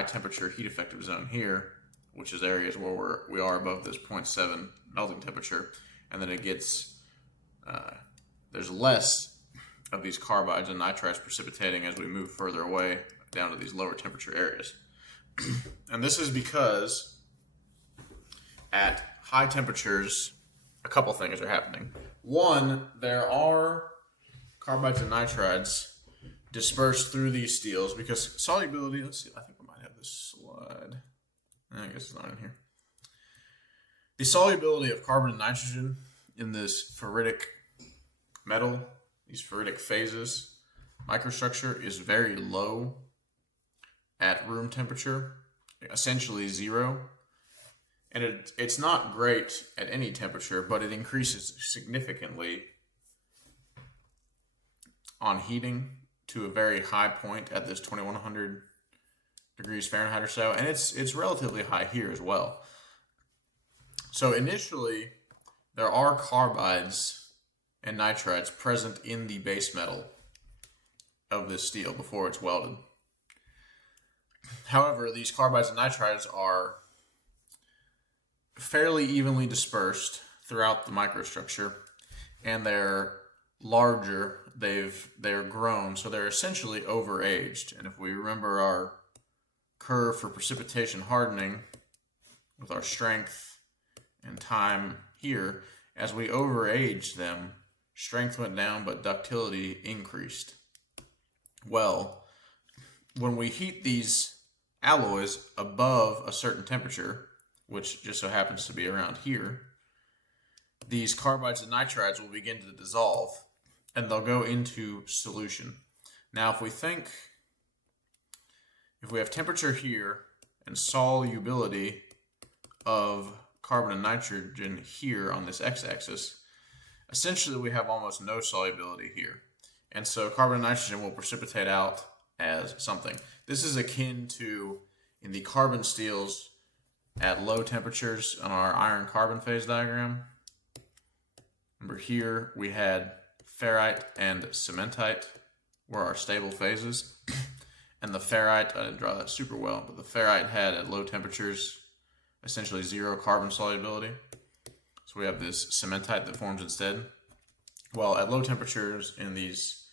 temperature heat effective zone here, which is areas where we are above this 0.7 melting temperature, and then it gets there's less of these carbides and nitrides precipitating as we move further away down to these lower temperature areas. And this is because at high temperatures, a couple things are happening. One, there are carbides and nitrides dispersed through these steels because solubility, let's see, I think I might have this slide. I guess it's not in here. The solubility of carbon and nitrogen in this ferritic metal, these ferritic phases, microstructure is very low at room temperature, essentially zero. And it's not great at any temperature, but it increases significantly on heating to a very high point at this 2100 degrees Fahrenheit or so, and it's relatively high here as well. So initially, there are carbides and nitrides present in the base metal of this steel before it's welded. However, these carbides and nitrides are fairly evenly dispersed throughout the microstructure, and they're larger. They're grown, so they're essentially overaged. And if we remember our curve for precipitation hardening, with our strength and time here, as we overaged them, strength went down, but ductility increased. Well, when we heat these alloys above a certain temperature, which just so happens to be around here, these carbides and nitrides will begin to dissolve, and they'll go into solution. Now, if we have temperature here and solubility of carbon and nitrogen here on this x-axis, essentially we have almost no solubility here. And so carbon and nitrogen will precipitate out as something. This is akin to, in the carbon steels at low temperatures on our iron carbon phase diagram. Remember here we had ferrite and cementite were our stable phases. And the ferrite, I didn't draw that super well, but the ferrite had at low temperatures essentially zero carbon solubility. So we have this cementite that forms instead. Well, at low temperatures in these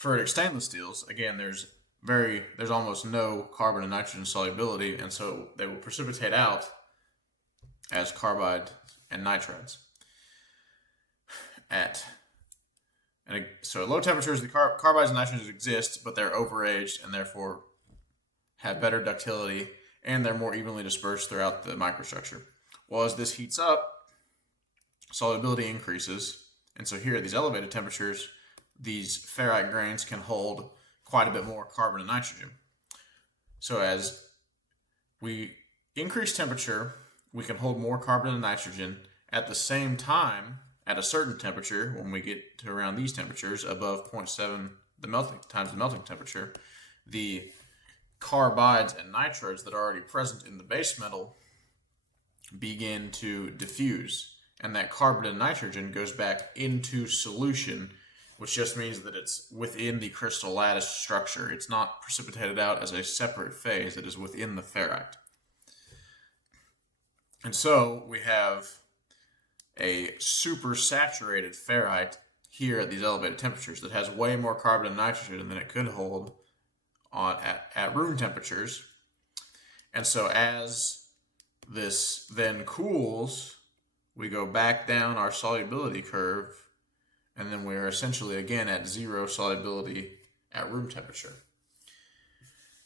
ferritic stainless steels, again, there's almost no carbon and nitrogen solubility, and so they will precipitate out as carbide and nitrides. So at low temperatures, the carbides and nitrogens exist, but they're overaged and therefore have better ductility, and they're more evenly dispersed throughout the microstructure. Well, as this heats up, solubility increases, and so here at these elevated temperatures, these ferrite grains can hold quite a bit more carbon and nitrogen. So as we increase temperature, we can hold more carbon and nitrogen. At the same time, at a certain temperature, when we get to around these temperatures, above 0.7 times the melting temperature, the carbides and nitrides that are already present in the base metal begin to diffuse, and that carbon and nitrogen goes back into solution, which just means that it's within the crystal lattice structure. It's not precipitated out as a separate phase. It is within the ferrite. And so we have a super saturated ferrite here at these elevated temperatures that has way more carbon and nitrogen than it could hold at room temperatures. And so as this then cools, we go back down our solubility curve, and then we're essentially again at zero solubility at room temperature.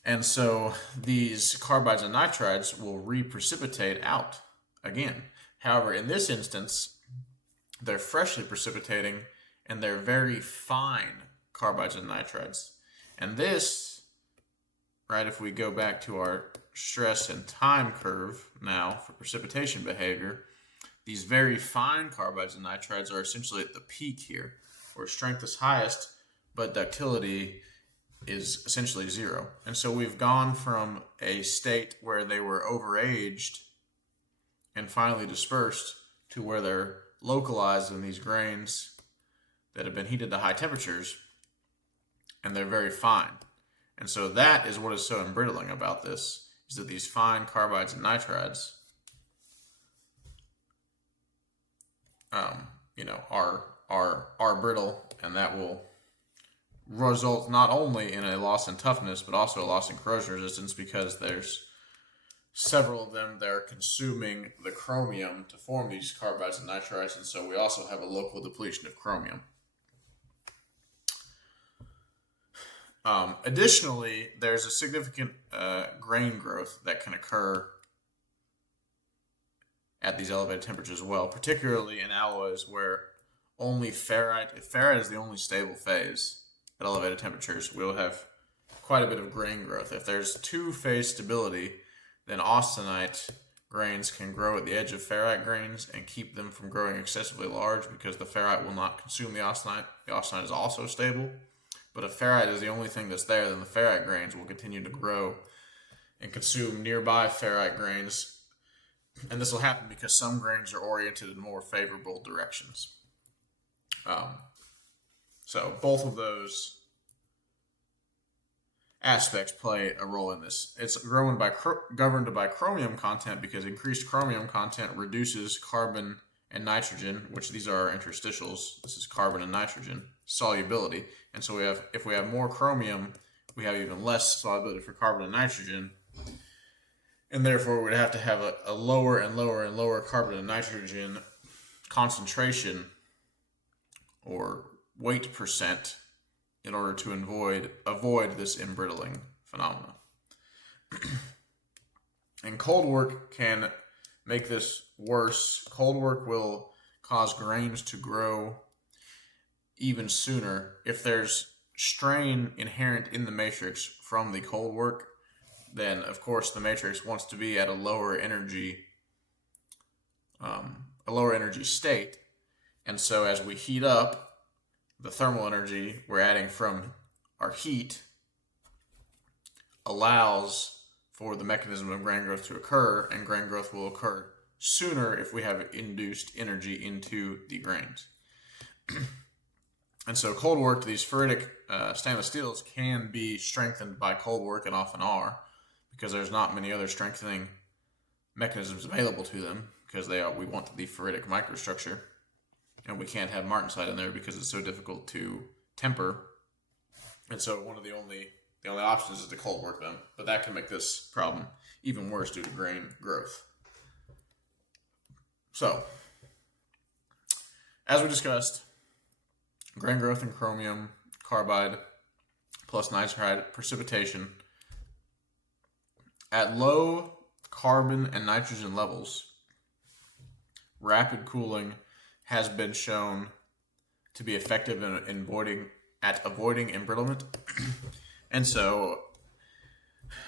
And so these carbides and nitrides will reprecipitate out again. However, in this instance, they're freshly precipitating, and they're very fine carbides and nitrides. And this, right, if we go back to our stress and time curve now for precipitation behavior, these very fine carbides and nitrides are essentially at the peak here, where strength is highest, but ductility is essentially zero. And so we've gone from a state where they were overaged and finally dispersed to where they're localized in these grains that have been heated to high temperatures, and they're very fine. And so that is what is so embrittling about this, is that these fine carbides and nitrides are brittle, and that will result not only in a loss in toughness, but also a loss in corrosion resistance, because there's several of them that are consuming the chromium to form these carbides and nitrides, and so we also have a local depletion of chromium. Additionally, there's a significant grain growth that can occur at these elevated temperatures as well, particularly in alloys where only ferrite, if ferrite is the only stable phase at elevated temperatures, we'll have quite a bit of grain growth. If there's two-phase stability, then austenite grains can grow at the edge of ferrite grains and keep them from growing excessively large, because the ferrite will not consume the austenite. The austenite is also stable. But if ferrite is the only thing that's there, then the ferrite grains will continue to grow and consume nearby ferrite grains. And this will happen because some grains are oriented in more favorable directions. So both of those aspects play a role in this. It's governed by chromium content, because increased chromium content reduces carbon and nitrogen, which these are our interstitials. This is carbon and nitrogen solubility. And so if we have more chromium, we have even less solubility for carbon and nitrogen. And therefore we'd have to have a lower and lower and lower carbon and nitrogen concentration or weight percent in order to avoid this embrittling phenomena. And cold work can make this worse. Cold work will cause grains to grow even sooner. If there's strain inherent in the matrix from the cold work, then of course the matrix wants to be at a lower energy state. And so as we heat up, the thermal energy we're adding from our heat allows for the mechanism of grain growth to occur, and grain growth will occur sooner if we have induced energy into the grains. And so cold work, these ferritic stainless steels can be strengthened by cold work, and often are, because there's not many other strengthening mechanisms available to them, because we want the ferritic microstructure, and we can't have martensite in there because it's so difficult to temper. And so one of the only options is to cold work them, but that can make this problem even worse due to grain growth. So, as we discussed, grain growth in chromium carbide plus nitride precipitation at low carbon and nitrogen levels, rapid cooling has been shown to be effective in avoiding embrittlement. And so,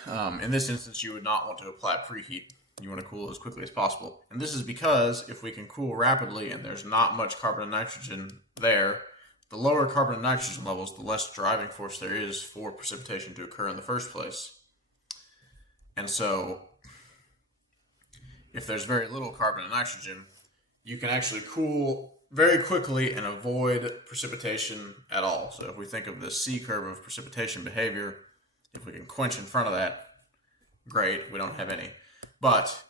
in this instance, you would not want to apply preheat. You want to cool as quickly as possible. And this is because if we can cool rapidly and there's not much carbon and nitrogen there, the lower carbon and nitrogen levels, the less driving force there is for precipitation to occur in the first place. And so, if there's very little carbon and nitrogen, you can actually cool very quickly and avoid precipitation at all. So if we think of the C curve of precipitation behavior, if we can quench in front of that, great, we don't have any. But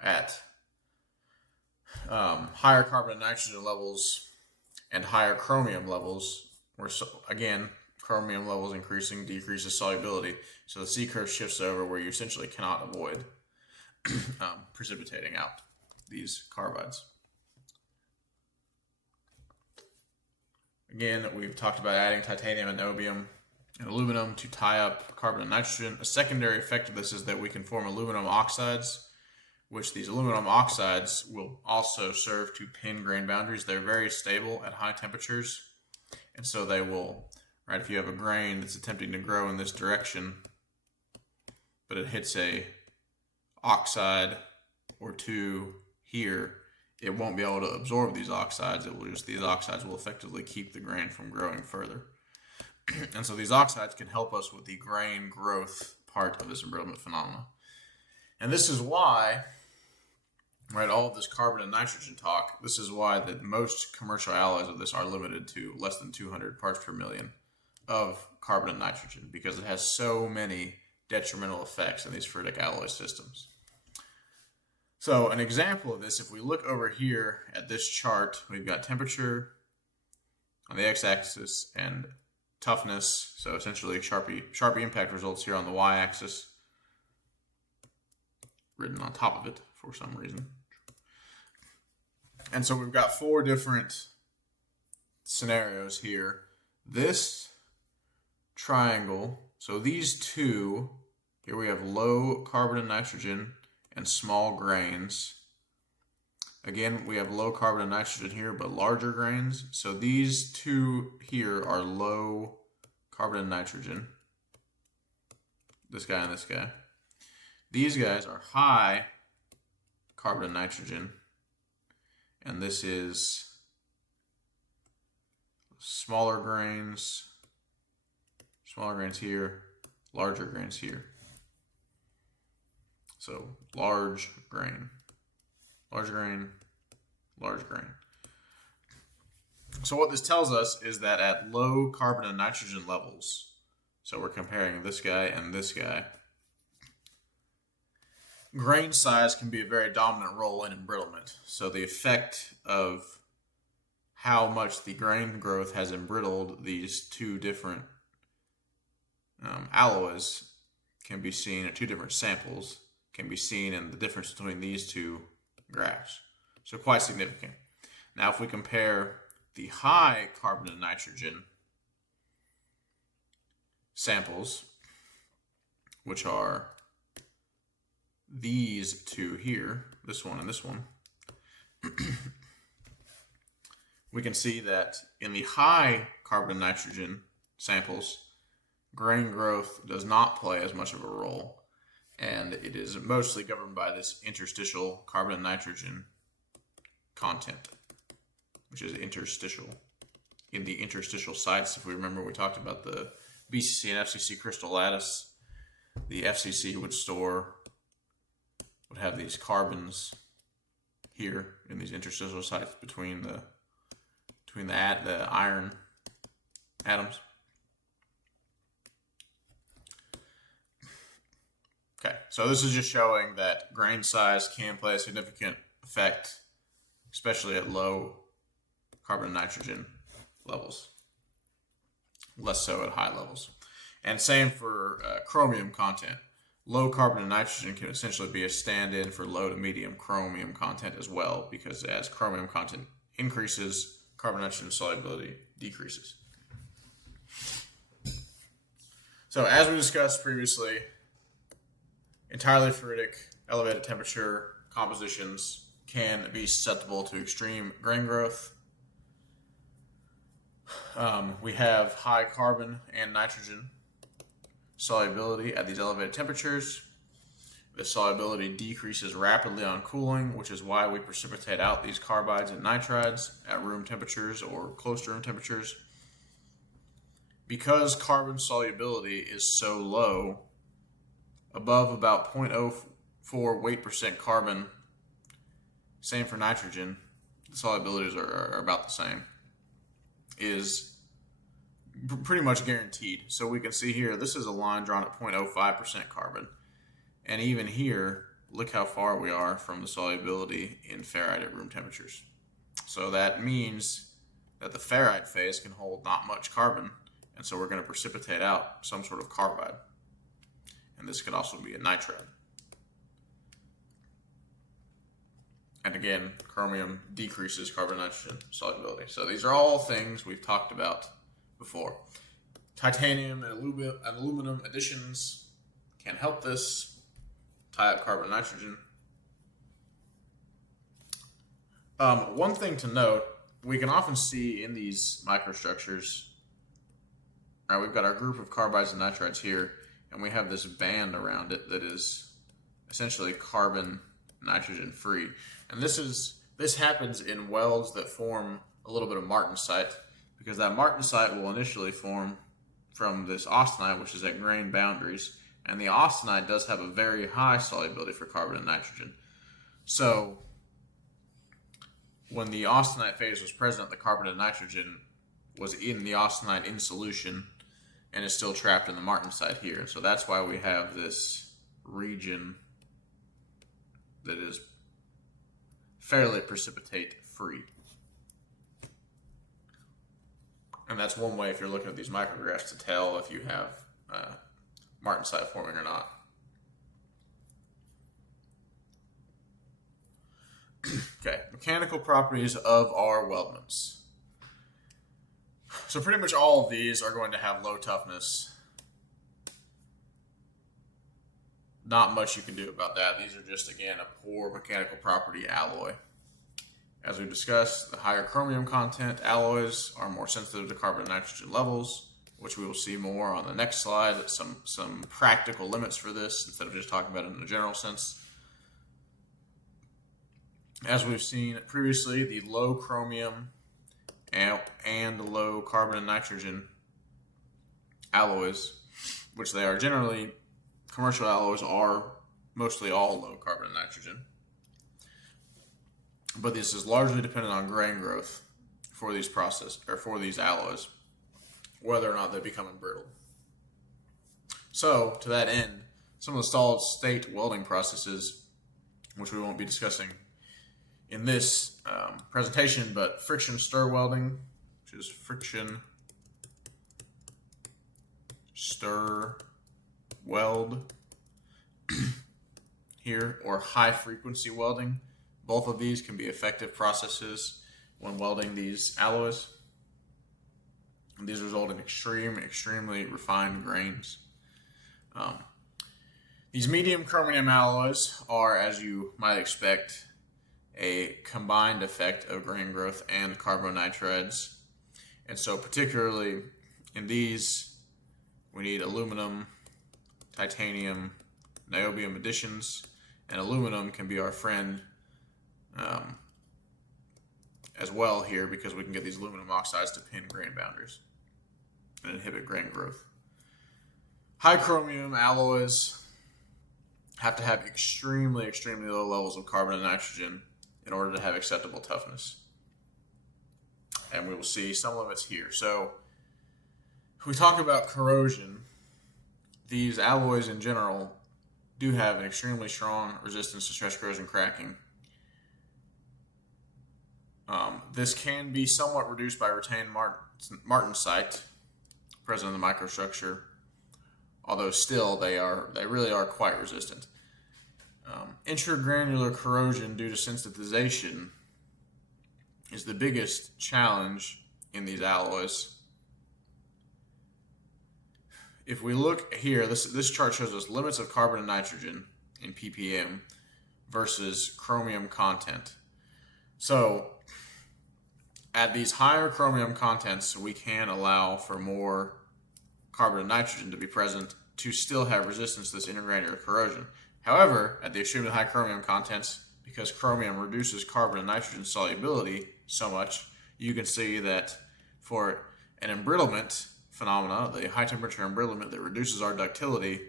at higher carbon and nitrogen levels and higher chromium levels, again, chromium levels increasing decreases solubility. So the C curve shifts over where you essentially cannot avoid precipitating out these carbides. Again, we've talked about adding titanium and niobium and aluminum to tie up carbon and nitrogen. A secondary effect of this is that we can form aluminum oxides, which these aluminum oxides will also serve to pin grain boundaries. They're very stable at high temperatures, and so they will, right, if you have a grain that's attempting to grow in this direction, but it hits a oxide or two here, it won't be able to absorb these oxides. These oxides will effectively keep the grain from growing further. And so these oxides can help us with the grain growth part of this embrittlement phenomena. And this is why, right, all of this carbon and nitrogen talk, this is why that most commercial alloys of this are limited to less than 200 parts per million of carbon and nitrogen, because it has so many detrimental effects in these ferritic alloy systems. So an example of this, if we look over here at this chart, we've got temperature on the x-axis and toughness, so essentially Sharpie impact results here on the y-axis, written on top of it for some reason. And so we've got four different scenarios here. This triangle, so these two, here we have low carbon and nitrogen and small grains. Again, we have low carbon and nitrogen here, but larger grains. So these two here are low carbon and nitrogen. This guy and this guy. These guys are high carbon and nitrogen. And this is smaller grains here, larger grains here. So large grain, large grain, large grain. So what this tells us is that at low carbon and nitrogen levels, so we're comparing this guy and this guy, grain size can be a very dominant role in embrittlement. So the effect of how much the grain growth has embrittled these two different alloys can be seen at two different samples, can be seen in the difference between these two graphs. So quite significant. Now if we compare the high carbon and nitrogen samples, which are these two here, this one and this one, we can see that in the high carbon and nitrogen samples, grain growth does not play as much of a role, and it is mostly governed by this interstitial carbon and nitrogen content, which is interstitial. In the interstitial sites, if we remember, we talked about the BCC and FCC crystal lattice. The FCC would have these carbons here in these interstitial sites between the iron atoms. Okay, so this is just showing that grain size can play a significant effect, especially at low carbon and nitrogen levels, less so at high levels. And same for chromium content. Low carbon and nitrogen can essentially be a stand-in for low to medium chromium content as well, because as chromium content increases, carbon nitrogen solubility decreases. So as we discussed previously, entirely ferritic, elevated temperature compositions can be susceptible to extreme grain growth. We have high carbon and nitrogen solubility at these elevated temperatures. The solubility decreases rapidly on cooling, which is why we precipitate out these carbides and nitrides at room temperatures or close to room temperatures. Because carbon solubility is so low, above about 0.04 weight percent carbon, same for nitrogen, the solubilities are about the same, is pretty much guaranteed. So we can see here, this is a line drawn at 0.05% carbon. And even here, look how far we are from the solubility in ferrite at room temperatures. So that means that the ferrite phase can hold not much carbon, and so we're going to precipitate out some sort of carbide. And this could also be a nitride. And again, chromium decreases carbon nitrogen solubility. So these are all things we've talked about before. Titanium and aluminum additions can help this tie up carbon nitrogen. One thing to note, we can often see in these microstructures, right, we've got our group of carbides and nitrides here, and we have this band around it that is essentially carbon nitrogen free. And this happens in welds that form a little bit of martensite, because that martensite will initially form from this austenite, which is at grain boundaries, and the austenite does have a very high solubility for carbon and nitrogen. So when the austenite phase was present, the carbon and nitrogen was in the austenite in solution and is still trapped in the martensite here. So that's why we have this region that is fairly precipitate free. And that's one way, if you're looking at these micrographs, to tell if you have martensite forming or not. Okay, mechanical properties of our weldments. So pretty much all of these are going to have low toughness. Not much you can do about that. These are just, again, a poor mechanical property alloy. As we've discussed, the higher chromium content alloys are more sensitive to carbon and nitrogen levels, which we will see more on the next slide. Some practical limits for this instead of just talking about it in a general sense. As we've seen previously, the low chromium and low carbon and nitrogen alloys, which they are generally, commercial alloys are mostly all low carbon and nitrogen. But this is largely dependent on grain growth for these for these alloys, whether or not they become embrittled. So, to that end, some of the solid state welding processes, which we won't be discussing in this presentation, but friction stir welding, which is friction stir weld. here, or high frequency welding. Both of these can be effective processes when welding these alloys. And these result in extremely refined grains. These medium chromium alloys are, as you might expect, a combined effect of grain growth and carbonitrides. And so particularly in these, we need aluminum, titanium, niobium additions, and aluminum can be our friend as well here, because we can get these aluminum oxides to pin grain boundaries and inhibit grain growth. High chromium alloys have to have extremely low levels of carbon and nitrogen in order to have acceptable toughness. And we will see some limits here. So if we talk about corrosion, these alloys in general do have an extremely strong resistance to stress corrosion cracking. This can be somewhat reduced by retained martensite present in the microstructure, although still they really are quite resistant. Intragranular corrosion due to sensitization is the biggest challenge in these alloys. If we look here, this chart shows us limits of carbon and nitrogen in ppm versus chromium content. So at these higher chromium contents, we can allow for more carbon and nitrogen to be present to still have resistance to this intergranular corrosion. However, at the extremely high chromium contents, because chromium reduces carbon and nitrogen solubility so much, you can see that for an embrittlement phenomena, the high temperature embrittlement that reduces our ductility,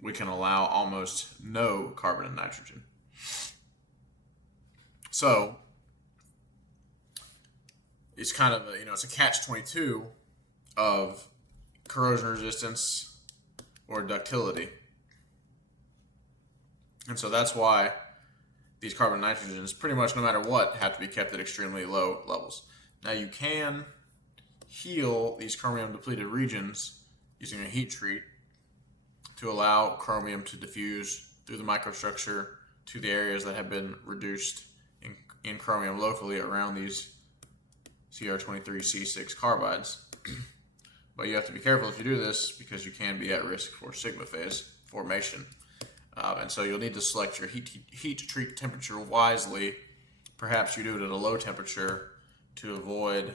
we can allow almost no carbon and nitrogen. So it's kind of it's a catch-22 of corrosion resistance or ductility. And so that's why these carbon and nitrogens, pretty much no matter what, have to be kept at extremely low levels. Now you can heal these chromium depleted regions using a heat treat to allow chromium to diffuse through the microstructure to the areas that have been reduced in chromium locally around these Cr23C6 carbides. But you have to be careful if you do this, because you can be at risk for sigma phase formation. And so you'll need to select your heat treat temperature wisely. Perhaps you do it at a low temperature to avoid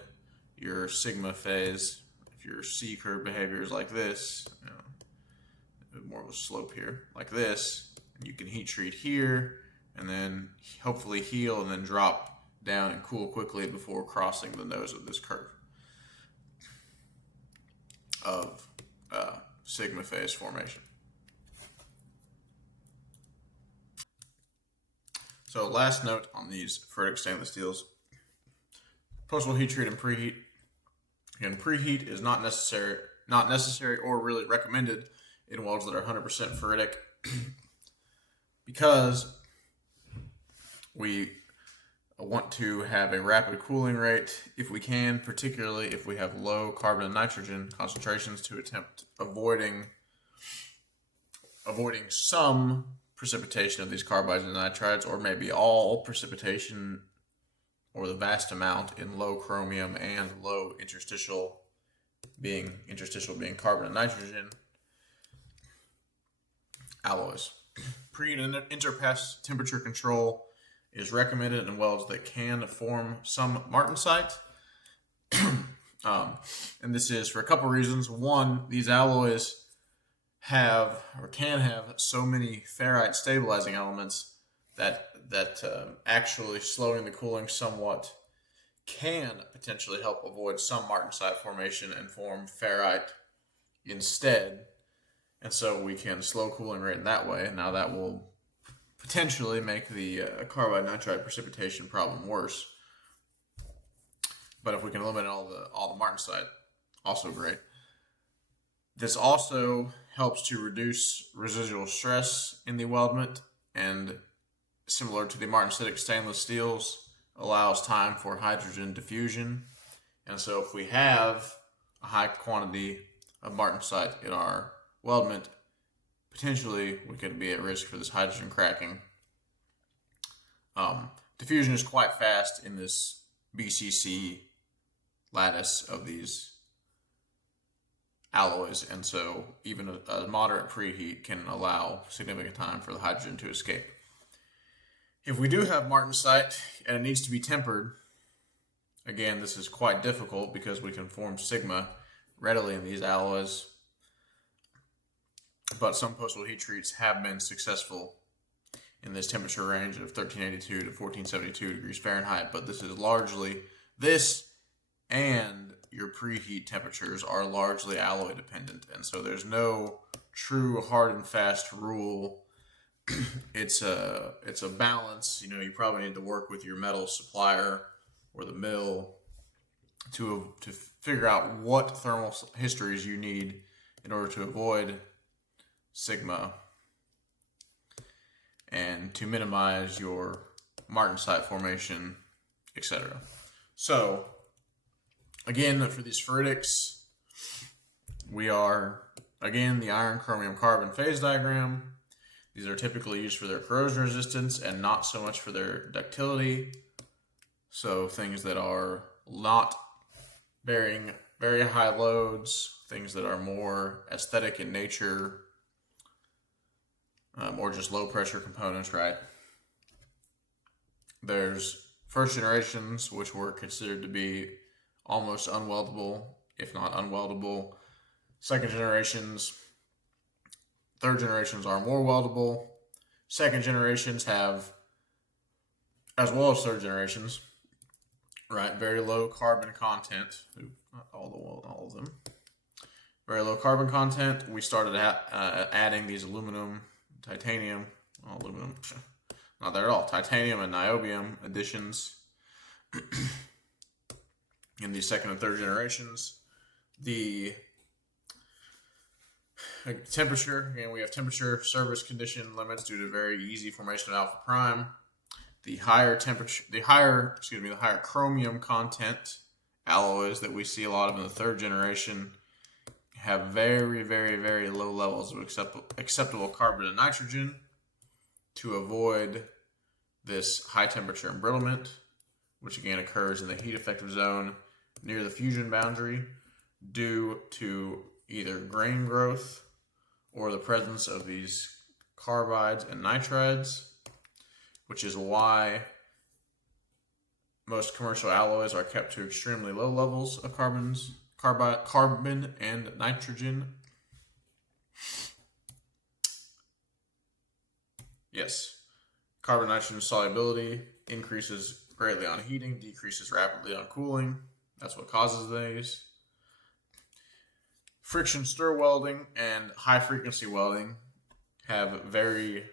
your sigma phase. If your C curve behavior is like this, a bit more of a slope here, like this, and you can heat treat here, and then hopefully heal, and then drop down and cool quickly before crossing the nose of this curve of sigma phase formation. So last note on these ferritic stainless steels: post-weld heat treat and preheat. Again, preheat is not necessary or really recommended in welds that are 100% ferritic because we want to have a rapid cooling rate if we can, particularly if we have low carbon and nitrogen concentrations, to attempt avoiding some precipitation of these carbides and nitrides, or maybe all precipitation or the vast amount in low chromium and low interstitial being carbon and nitrogen alloys. Pre and interpass temperature control is recommended in welds that can form some martensite. And this is for a couple reasons. One, these alloys can have so many ferrite stabilizing elements that actually slowing the cooling somewhat can potentially help avoid some martensite formation and form ferrite instead. And so we can slow cooling rate in that way. Now that will potentially make the carbide nitride precipitation problem worse. But if we can eliminate all the martensite, also great. This also helps to reduce residual stress in the weldment, and similar to the Martensitic stainless steels, allows time for hydrogen diffusion. And so if we have a high quantity of martensite in our weldment, potentially we could be at risk for this hydrogen cracking Diffusion is quite fast in this BCC lattice of these alloys, and so even a moderate preheat can allow significant time for the hydrogen to escape. If we do have martensite and it needs to be tempered, again, this is quite difficult because we can form sigma readily in these alloys, but some post-weld heat treats have been successful in this temperature range of 1382 to 1472 degrees Fahrenheit, but this is largely, this and your preheat temperatures are largely alloy dependent, and so there's no true hard and fast rule. It's a balance. You probably need to work with your metal supplier or the mill to figure out what thermal histories you need in order to avoid sigma and to minimize your martensite formation, etc. So again, for these ferritics, we are, again, the iron, chromium, carbon phase diagram. These are typically used for their corrosion resistance and not so much for their ductility. So things that are not bearing very high loads, things that are more aesthetic in nature, or just low pressure components, right? There's first generations, which were considered to be almost unweldable, if not unweldable. Second generations, third generations are more weldable. Second generations have, as well as third generations, right, very low carbon content. Not all of them. Very low carbon content. We started adding these aluminum, titanium, not there at all, titanium and niobium additions in the second and third generations. The temperature, again, we have temperature service condition limits due to very easy formation of alpha prime. The higher chromium content alloys that we see a lot of in the third generation have very, very, very low levels of acceptable carbon and nitrogen to avoid this high temperature embrittlement, which again occurs in the heat effective zone near the fusion boundary due to either grain growth or the presence of these carbides and nitrides, which is why most commercial alloys are kept to extremely low levels of carbon and nitrogen. Yes, carbon nitrogen solubility increases greatly on heating, decreases rapidly on cooling. That's what causes these. Friction stir welding and high frequency welding have very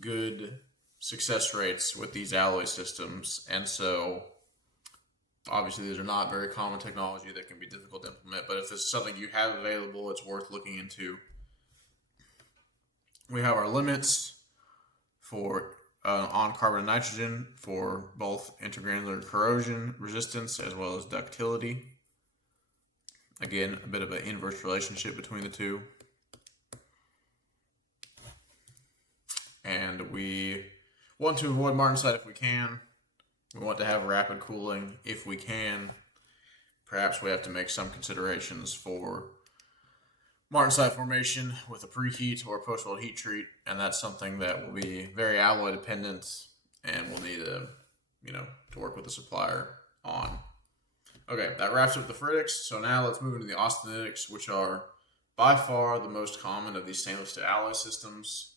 good success rates with these alloy systems, and so obviously these are not very common technology that can be difficult to implement, but if this is something you have available, it's worth looking into. We have our limits for on carbon and nitrogen for both intergranular corrosion resistance as well as ductility. Again, a bit of an inverse relationship between the two. And we want to avoid martensite if we can. We want to have rapid cooling if we can. Perhaps we have to make some considerations for martensite formation with a preheat or post-weld heat treat, and that's something that will be very alloy dependent, and we'll need to work with the supplier on. Okay, that wraps up the ferritics. So now let's move into the austenitics, which are by far the most common of these stainless steel alloy systems.